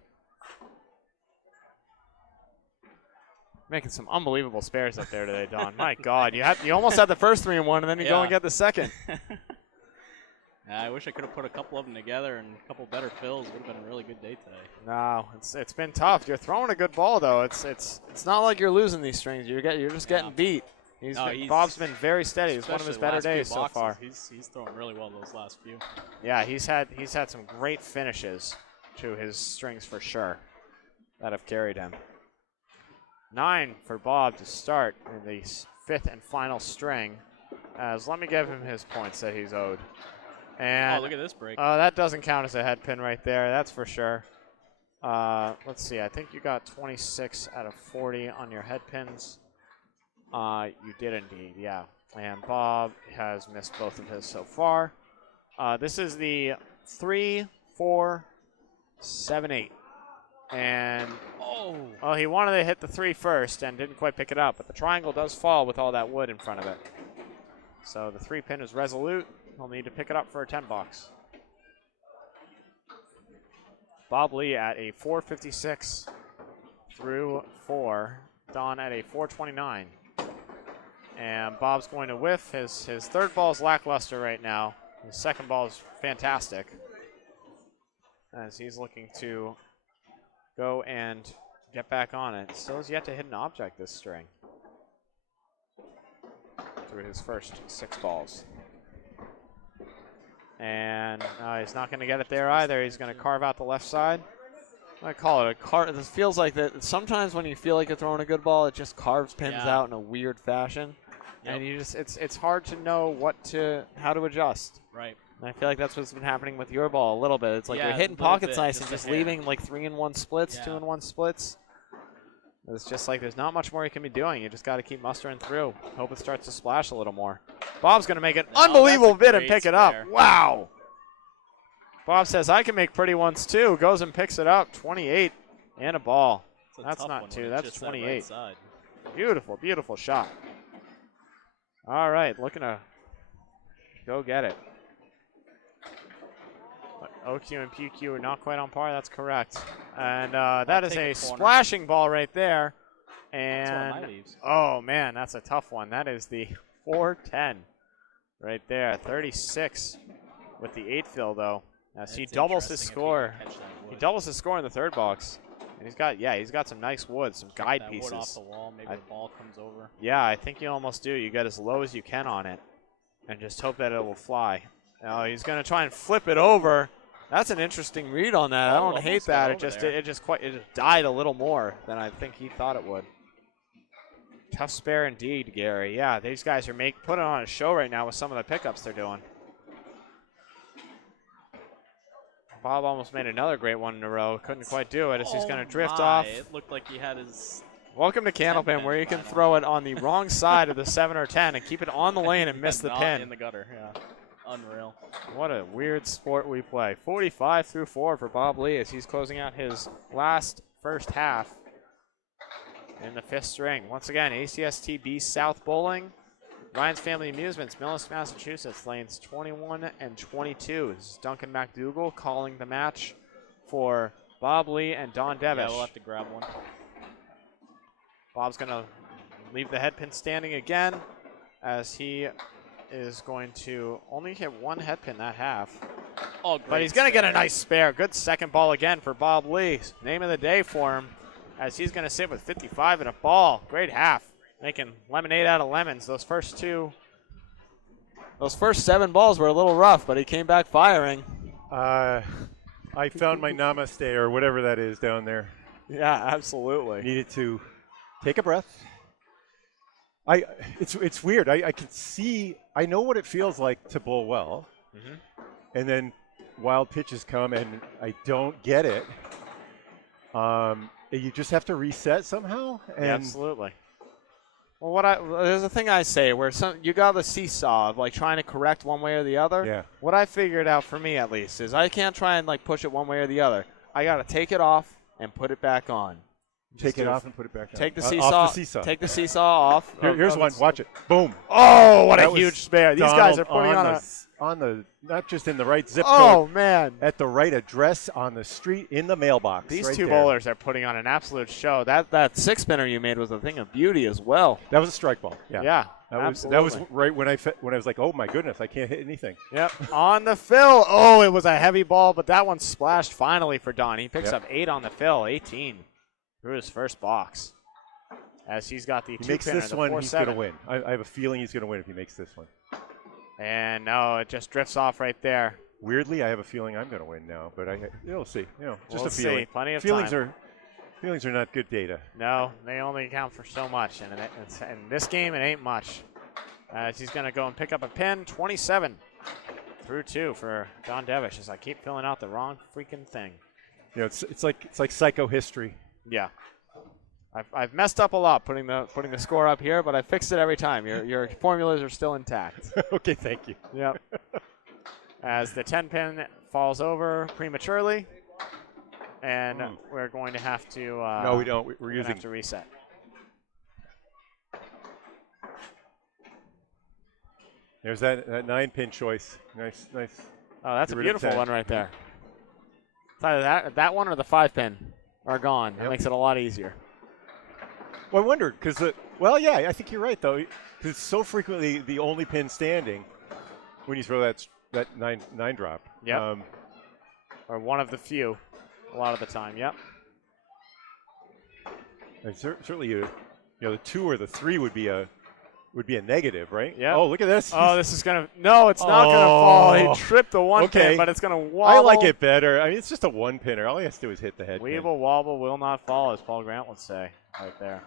Making some unbelievable spares up there today, Don. My God, you almost had the first 3-1, and then you go and get the second. I wish I could have put a couple of them together and a couple better fills. It would have been a really good day today. No, it's been tough. You're throwing a good ball though. It's not like you're losing these strings. You're just getting beat. Bob's been very steady. It's one of his better days so far. He's throwing really well those last few. Yeah, he's had some great finishes to his strings for sure that have carried him. 9 for Bob to start in the 5th and final string. Let me give him his points that he's owed. And look at this break. That doesn't count as a head pin right there. That's for sure. Let's see. I think you got 26 out of 40 on your head pins. You did indeed, yeah. And Bob has missed both of his so far. This is the 3, 4, 7, 8. And he wanted to hit the 3 first and didn't quite pick it up, but the triangle does fall with all that wood in front of it. So the 3 pin is resolute. He'll need to pick it up for a 10 box. Bob Lee at a 456 through 4. Don at a 429. And Bob's going to whiff. His third ball is lackluster right now. His second ball is fantastic. as he's looking to go and get back on it. Still has yet to hit an object this string through his first 6 balls. And he's not going to get it there either. He's going to carve out the left side. I call it a This feels like that. Sometimes when you feel like you're throwing a good ball, it just carves pins out in a weird fashion, and you just it's hard to know how to adjust. Right. And I feel like that's what's been happening with your ball a little bit. It's like you're hitting pocket slice and just leaving like 3-in-1 splits, 2-in-1 splits. It's just like there's not much more you can be doing. You just got to keep mustering through. Hope it starts to splash a little more. Bob's going to make an unbelievable bid and pick it up. Wow. Bob says, I can make pretty ones too. Goes and picks it up. 28 and a ball. That's not 2. That's 28. Right. Beautiful, beautiful shot. All right, looking to go get it. OQ and PQ are not quite on par. That's correct. And that is a splashing ball right there. And that's one of my leaves. Oh, man, that's a tough one. That is the 410 right there. 36 with the 8 fill, though. As he doubles his score. He doubles his score in the 3rd box. And he's got some nice wood, some guide pieces. Wood off the wall, maybe the ball comes over. Yeah, I think you almost do. You get as low as you can on it and just hope that it will fly. Now he's going to try and flip it over. That's an interesting read on that. I don't hate that. It just died a little more than I think he thought it would. Tough spare indeed, Gary. Yeah, these guys are putting on a show right now with some of the pickups they're doing. Bob almost made another great one in a row. Couldn't quite do it as he's going to drift off. It looked like he had his... Welcome to Candlepin, where you can throw it on the wrong side of the 7 or 10 and keep it on the lane and miss the pin. In the gutter, yeah. Unreal. What a weird sport we play. 45 through 4 for Bob Lee as he's closing out his first half in the 5th string. Once again, ACST B South Bowling, Ryan's Family Amusements, Millis, Massachusetts, lanes 21 and 22. This is Duncan MacDougall calling the match for Bob Lee and Don Devish. Yeah, we'll have to grab one. Bob's going to leave the head pin standing again as he is going to only hit 1 head pin that half. Oh, great. But he's going to get a nice spare. Good second ball again for Bob Lee. Name of the day for him as he's going to sit with 55 and a ball. Great half. Making lemonade out of lemons. Those first 7 balls were a little rough, but he came back firing. I found my namaste or whatever that is down there. Yeah, absolutely. Needed to take a breath. It's weird. I can see. I know what it feels like to bowl well, and then wild pitches come and I don't get it. You just have to reset somehow. And absolutely. Well, there's a thing I say where you got the seesaw of like trying to correct one way or the other. Yeah. What I figured out for me at least is I can't try and like push it one way or the other. I got to take it off and put it back on. Take it off and put it back on. Take the seesaw. Off the seesaw. Take the seesaw off. Here's one. Watch it. Boom. Oh, what a huge spare. These guys are putting on the not just in the right zip code. Oh, man. At the right address on the street in the mailbox. These right two there. bowlers are putting on an absolute show. That 6-spinner you made was a thing of beauty as well. That was a strike ball. Yeah. Absolutely. That was right when I was like, oh my goodness, I can't hit anything. Yep. On the fill. Oh, it was a heavy ball, but that one splashed finally for Don. He picks up 8 on the fill, 18 through his first box. As he's got the 2-pinner. He makes this one, he's going to win. I have a feeling he's going to win if he makes this one. And no, it just drifts off right there. Weirdly, I have a feeling I'm going to win now, but you'll see. Just we'll a feeling. See. Plenty of feelings time. Feelings are not good data. No, they only count for so much, and in this game, it ain't much. As he's going to go and pick up a pin, 27 through 2 for Don Devish. As I keep filling out the wrong freaking thing. It's like psychohistory. Yeah. I've messed up a lot putting the score up here, but I fixed it every time. Your formulas are still intact. Okay, thank you. Yep. As the 10-pin falls over prematurely, and we're going to have to. No, we don't. We're using. Have to reset. There's that 9-pin choice. Nice. Oh, that's a beautiful one right there. It's either that one or the 5-pin are gone. That makes it a lot easier. Well, I wondered because I think you're right though, because it's so frequently the only pin standing when you throw that 9 drop. Yeah. or one of the few a lot of the time. Yep. And certainly, the 2 or the 3 would be a negative, right? Yeah. Oh, look at this. Oh, this is gonna. No, it's not gonna fall. He tripped the one pin, but it's gonna wobble. I like it better. I mean, it's just a 1-pinner. All he has to do is hit the head. Weeble wobble will not fall, as Paul Grant would say, right there.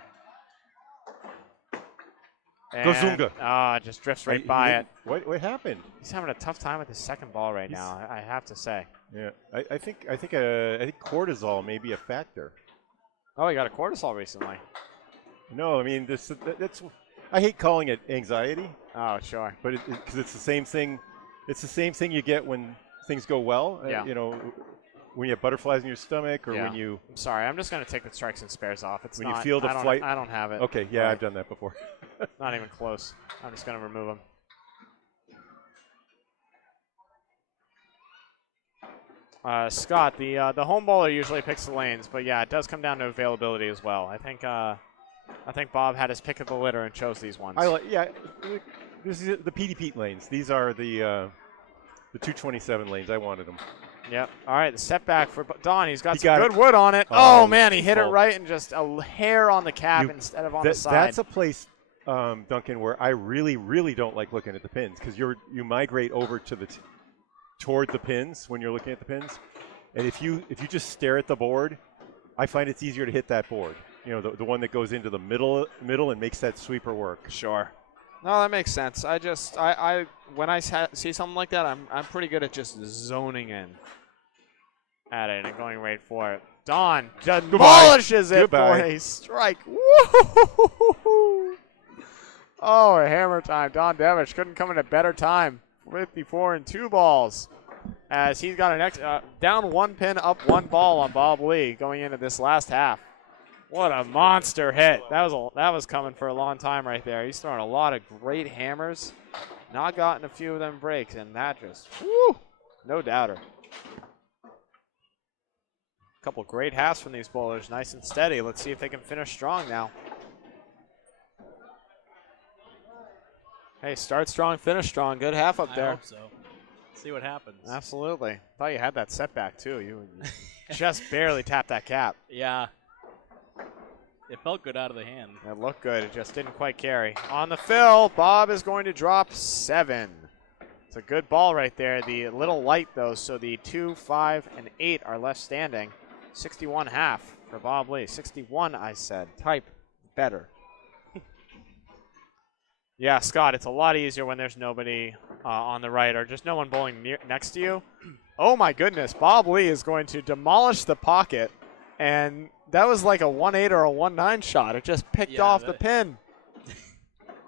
Gozunga. Just drifts right by it. What happened? He's having a tough time with his second ball right now. I have to say. Yeah, I think cortisol may be a factor. Oh, he got a cortisol recently. No, I mean that's. I hate calling it anxiety. Oh, sure. But because it's the same thing. It's the same thing you get when things go well. Yeah. When you have butterflies in your stomach, or when you. I'm sorry, I'm just going to take the strikes and spares off. It's when not, you feel the flight. I don't have it. Okay, yeah, I've done that before. Not even close. I'm just going to remove him. Scott, the home bowler usually picks the lanes, but yeah, it does come down to availability as well. I think Bob had his pick of the litter and chose these ones. This is the Petey Pete lanes. These are the 227 lanes. I wanted them. Yep. All right, the setback for Don. He's got some good wood on it. Oh man, he hit it right and just a hair on the cap instead of on the side. That's a place, Duncan, where I really, really don't like looking at the pins because you migrate over to toward the pins when you're looking at the pins, and if you just stare at the board, I find it's easier to hit that board. The one that goes into the middle and makes that sweeper work. Sure. No, that makes sense. I when I see something like that, I'm pretty good at just zoning in at it and going right for it. Don demolishes it for a strike. Woo! Oh, a hammer time. Don Devish couldn't come at a better time. 54 and 2 balls. As he's got an down 1 pin, up 1 ball on Bob Lee going into this last half. What a monster hit. That was coming for a long time right there. He's throwing a lot of great hammers. Not gotten a few of them breaks, and that just, woo, no doubter. A couple great halves from these bowlers, nice and steady. Let's see if they can finish strong now. Hey, start strong, finish strong. Good half up there. I hope so. See what happens. Absolutely. Thought you had that setback, too. You just barely tapped that cap. Yeah. It felt good out of the hand. It looked good. It just didn't quite carry. On the fill, Bob is going to drop 7. It's a good ball right there. The little light, though, so the 2, 5, and 8 are left standing. 61.5 for Bob Lee. 61, I said. Type better. Yeah, Scott, it's a lot easier when there's nobody on the right or just no one bowling next to you. Oh, my goodness. Bob Lee is going to demolish the pocket, and that was like a 1-8 or a 1-9 shot. It just picked off the pin.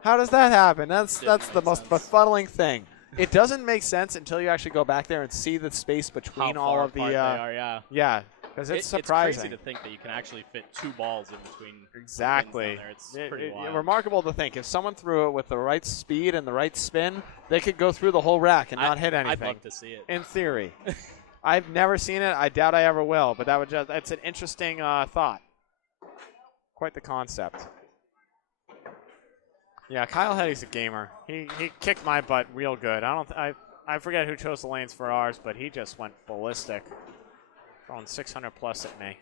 How does that happen? That's the most befuddling thing. It doesn't make sense until you actually go back there and see the space between all of the. They are, yeah, because it's surprising. It's crazy to think that you can actually fit 2 balls in between. Exactly. It's pretty wild. Remarkable to think. If someone threw it with the right speed and the right spin, they could go through the whole rack and not hit anything. I'd love to see it. In theory. I've never seen it. I doubt I ever will, but that's an interesting thought. Quite the concept. Yeah, Kyle Hetty's a gamer. He kicked my butt real good. I forget who chose the lanes for ours, but he just went ballistic, throwing 600 plus at me.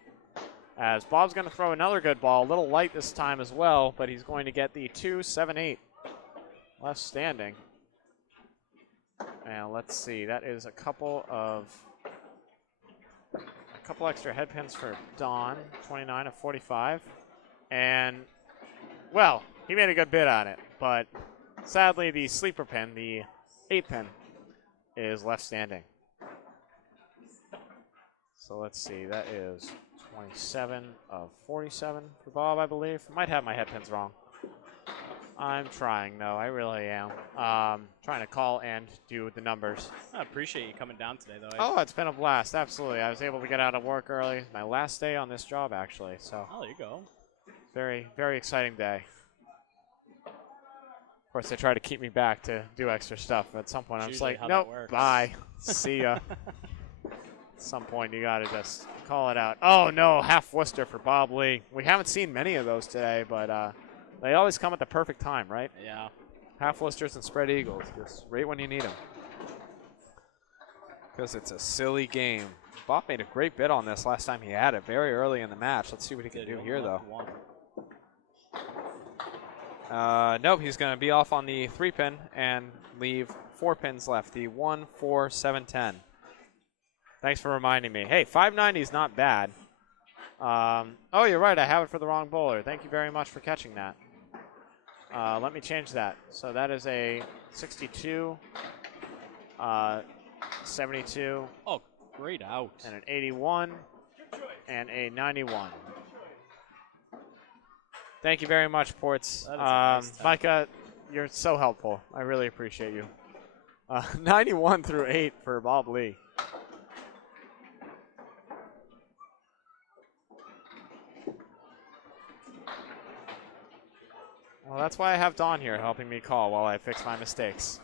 As Bob's going to throw another good ball, a little light this time as well, but he's going to get the 2, 7, 8 left standing. And let's see, that is a couple extra head pins for Don, 29 of 45. And, well, he made a good bid on it, but sadly the sleeper pin, the 8 pin, is left standing. So let's see, that is 27 of 47 for Bob, I believe. I might have my head pins wrong. I'm trying, no, I really am. Trying to call and do the numbers. I appreciate you coming down today, though. Oh, it's been a blast, absolutely. I was able to get out of work early. My last day on this job, actually. So. Oh, there you go. Very, very exciting day. Of course, they try to keep me back to do extra stuff. But at some point, I'm just like, nope, bye. See ya. At some point, you got to just call it out. Oh, no, half Worcester for Bob Lee. We haven't seen many of those today, but they always come at the perfect time, right? Yeah. Half Worcesters and spread eagles, just right when you need them. Because it's a silly game. Bob made a great bid on this last time he had it, very early in the match. Let's see what he can do here, though. Nope, he's going to be off on the 3-pin and leave 4 pins left. The 1, 4, 7, 10. Thanks for reminding me. Hey, 590 is not bad. Oh, you're right. I have it for the wrong bowler. Thank you very much for catching that. Let me change that. So that is a 62, 72. Oh, great out. And an 81 and a 91. Thank you very much, Ports. Nice Micah, you're so helpful. I really appreciate you. 91 through 8 for Bob Lee. Well, that's why I have Don here helping me call while I fix my mistakes.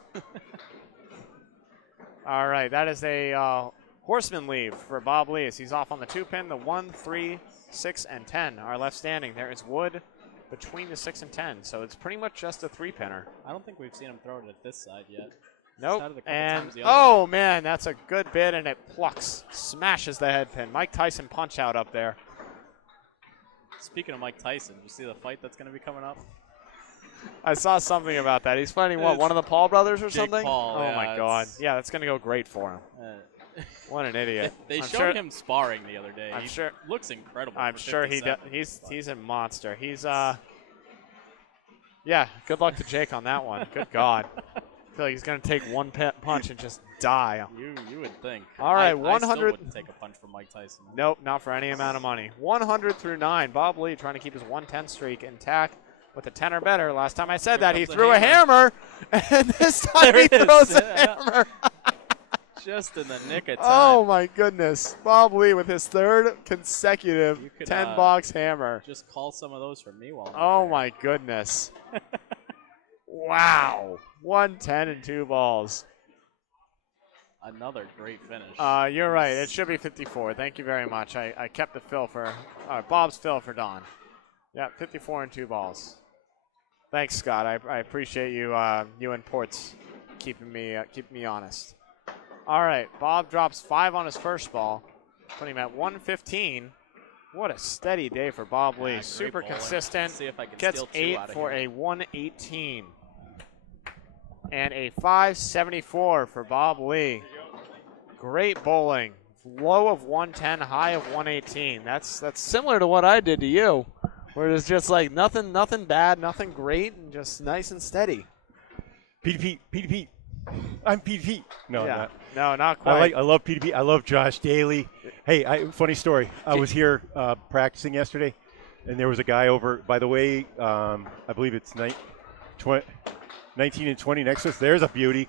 All right, that is a horseman leave for Bob Lee as he's off on the 2-pin. The 1, 3, 6, and 10 are left standing. There is wood between the 6 and 10, so it's pretty much just a 3-pinner. I don't think we've seen him throw it at this side yet. Nope. And oh man, that's a good bid, and it plucks, smashes the head pin. Mike Tyson punch out up there. Speaking of Mike Tyson, you see the fight that's going to be coming up? I saw something about that. He's fighting what, one of the Paul brothers or Jake something? Paul, oh yeah, my God. Yeah, that's going to go great for him. What an idiot. They showed him sparring the other day. I'm sure looks incredible. I'm sure he does. He's a monster. He's yeah, good luck to Jake on that one. Good God. I feel like he's going to take one punch and just die. You would think. All right, I 100. still wouldn't take a punch from Mike Tyson. Nope, not for any amount of money. 100 through 9. Bob Lee trying to keep his 110 streak intact with a 10 or better. Last time I said that, he threw a hammer, and this time he throws a hammer. Just in the nick of time. Oh, my goodness. Bob Lee with his 3rd consecutive 10-box hammer. Just call some of those for me while oh, my goodness. Wow. 110 and 2 balls. Another great finish. You're right. It should be 54. Thank you very much. I kept the fill for Bob's fill for Don. Yeah, 54 and 2 balls. Thanks, Scott. I appreciate you you and Ports keeping me honest. All right, Bob drops 5 on his first ball, putting him at 115. What a steady day for Bob Lee. Super consistent. See if I can gets steal 8 out of for here. a 118. And a 574 for Bob Lee. Great bowling. Low of 110, high of 118. That's similar to what I did to you, where it's just like nothing bad, nothing great, and just nice and steady. Pete. I'm Pete. No, yeah. not. No, not quite. I love Pete. I love Josh Daly. Hey, funny story. I was here practicing yesterday, and there was a guy over. By the way, I believe it's 19 and 20 next to us. There's a beauty,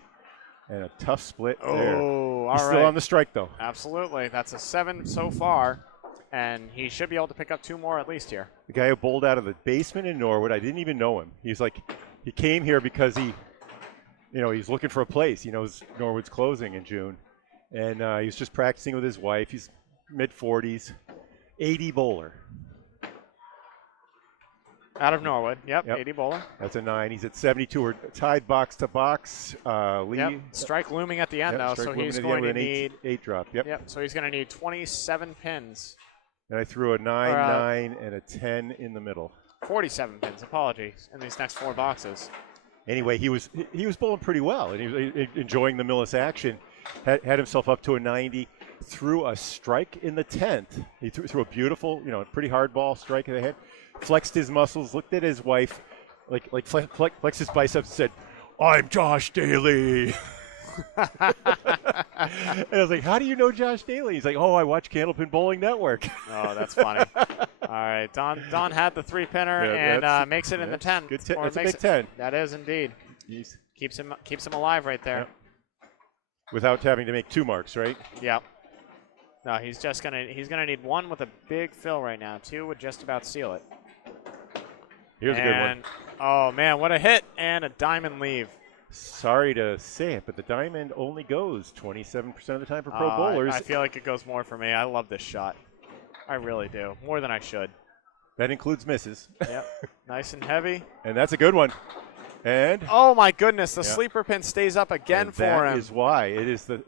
and a tough split there. Oh, all He's right. still on the strike though. Absolutely. That's a 7 so far, and he should be able to pick up 2 more at least here. The guy who bowled out of the basement in Norwood. I didn't even know him. He's like, he came here because he's looking for a place. He knows Norwood's closing in June. And he was just practicing with his wife. He's mid-40s, 80 bowler. Out of Norwood. Yep. 80 bowler. That's a 9. He's at 72. We're tied box to box. Lee. Yep. Strike looming at the end, though, so he's going to need 8 drop. Yep. So he's going to need 27 pins. And I threw a 9, 9, and a 10 in the middle. 47 pins. Apologies. In these next 4 boxes. Anyway, he was bowling pretty well, and he was enjoying the Millis action. Had himself up to a 90, threw a strike in the 10th. He threw a beautiful, pretty hard ball strike in the head. Flexed his muscles, looked at his wife, flexed his biceps, and said, "I'm Josh Daly." And I was like, "How do you know Josh Daly?" He's like, "Oh, I watch Candlepin Bowling Network." Oh, that's funny. All right, Don had the 3-pinner and makes it in the 10. That's a big 10. That is indeed. Keeps him alive right there. Yep. Without having to make 2 marks, right? Yep. No, he's gonna need 1 with a big fill right now. 2 would just about seal it. Here's a good one. Oh man, what a hit and a diamond leave. Sorry to say it, but the diamond only goes 27% of the time for pro bowlers. I feel like it goes more for me. I love this shot. I really do. More than I should. That includes misses. Yep. Nice and heavy. And that's a good one. And oh my goodness, the sleeper pin stays up again for him. That is why. It is the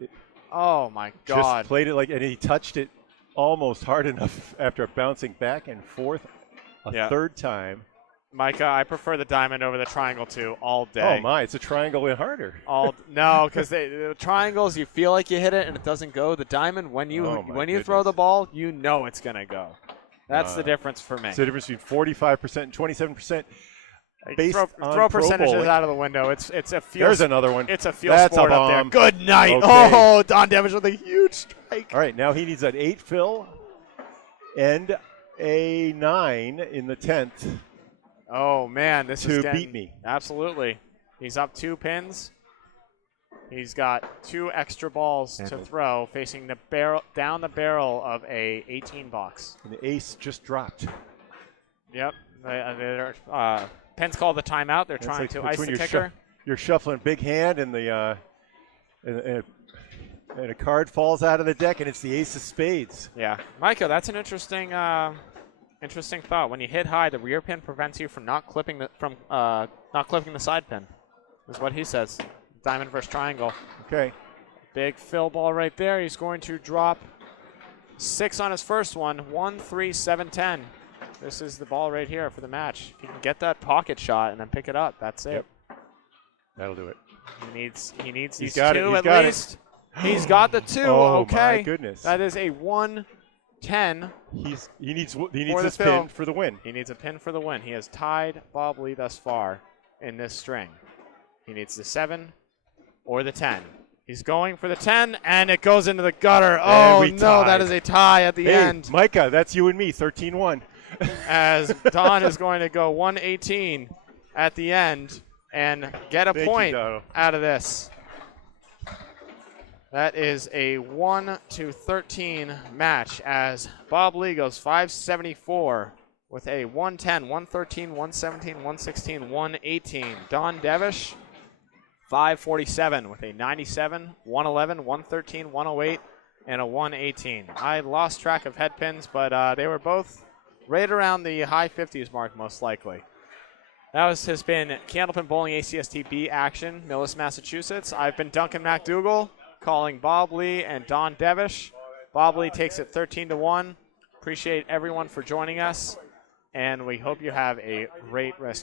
Oh, my God. Just played it and he touched it almost hard enough after bouncing back and forth a third time. Micah, I prefer the diamond over the triangle too all day. Oh my, it's a triangle and harder. No, because the triangles, you feel like you hit it and it doesn't go. The diamond, when you throw the ball, you know it's going to go. That's the difference for me. It's the difference between 45% and 27%. Throw percentages out of the window. It's a feel. There's another one. It's a feel sport up there. Good night. Okay. Oh, Don Devish with a huge strike. All right, now he needs an 8 fill and a 9 in the 10th. Oh, man, this is to beat me. Absolutely. He's up 2 pins. He's got 2 extra balls to throw, facing the down the barrel of a 18 box. And the ace just dropped. Yep. Penn's called the timeout. They're trying to ice the kicker. You're shuffling big hand, and and a card falls out of the deck, and it's the ace of spades. Yeah, Micah, that's an interesting thought. When you hit high, the rear pin prevents you from not clipping the side pin. Is what he says. Diamond versus triangle. Okay. Big fill ball right there. He's going to drop 6 on his first one. 1, 3, 7, 10. This is the ball right here for the match. If you can get that pocket shot and then pick it up, that's it. Yep. That'll do it. He needs these 2 at least. He's got the 2. Oh, okay. my goodness. That is a 1-10. He needs his pin for the win. He needs a pin for the win. He has tied Bob Lee thus far in this string. He needs the 7 or the 10. He's going for the 10, and it goes into the gutter. Oh, no, that is a tie at the end. Micah, that's you and me, 13-1. As Don is going to go 118 at the end and get a point out of this. That is a 1-13 match as Bob Lee goes 574 with a 110, 113, 117, 116, 118. Don Devish 547 with a 97, 111, 113, 108, and a 118. I lost track of head pins, but they were both right around the high 50s mark, most likely. That has been Candlepin Bowling ACST B action, Millis, Massachusetts. I've been Duncan MacDougall, calling Bob Lee and Don Devish. Bob Lee takes it 13-1. Appreciate everyone for joining us, and we hope you have a great rest of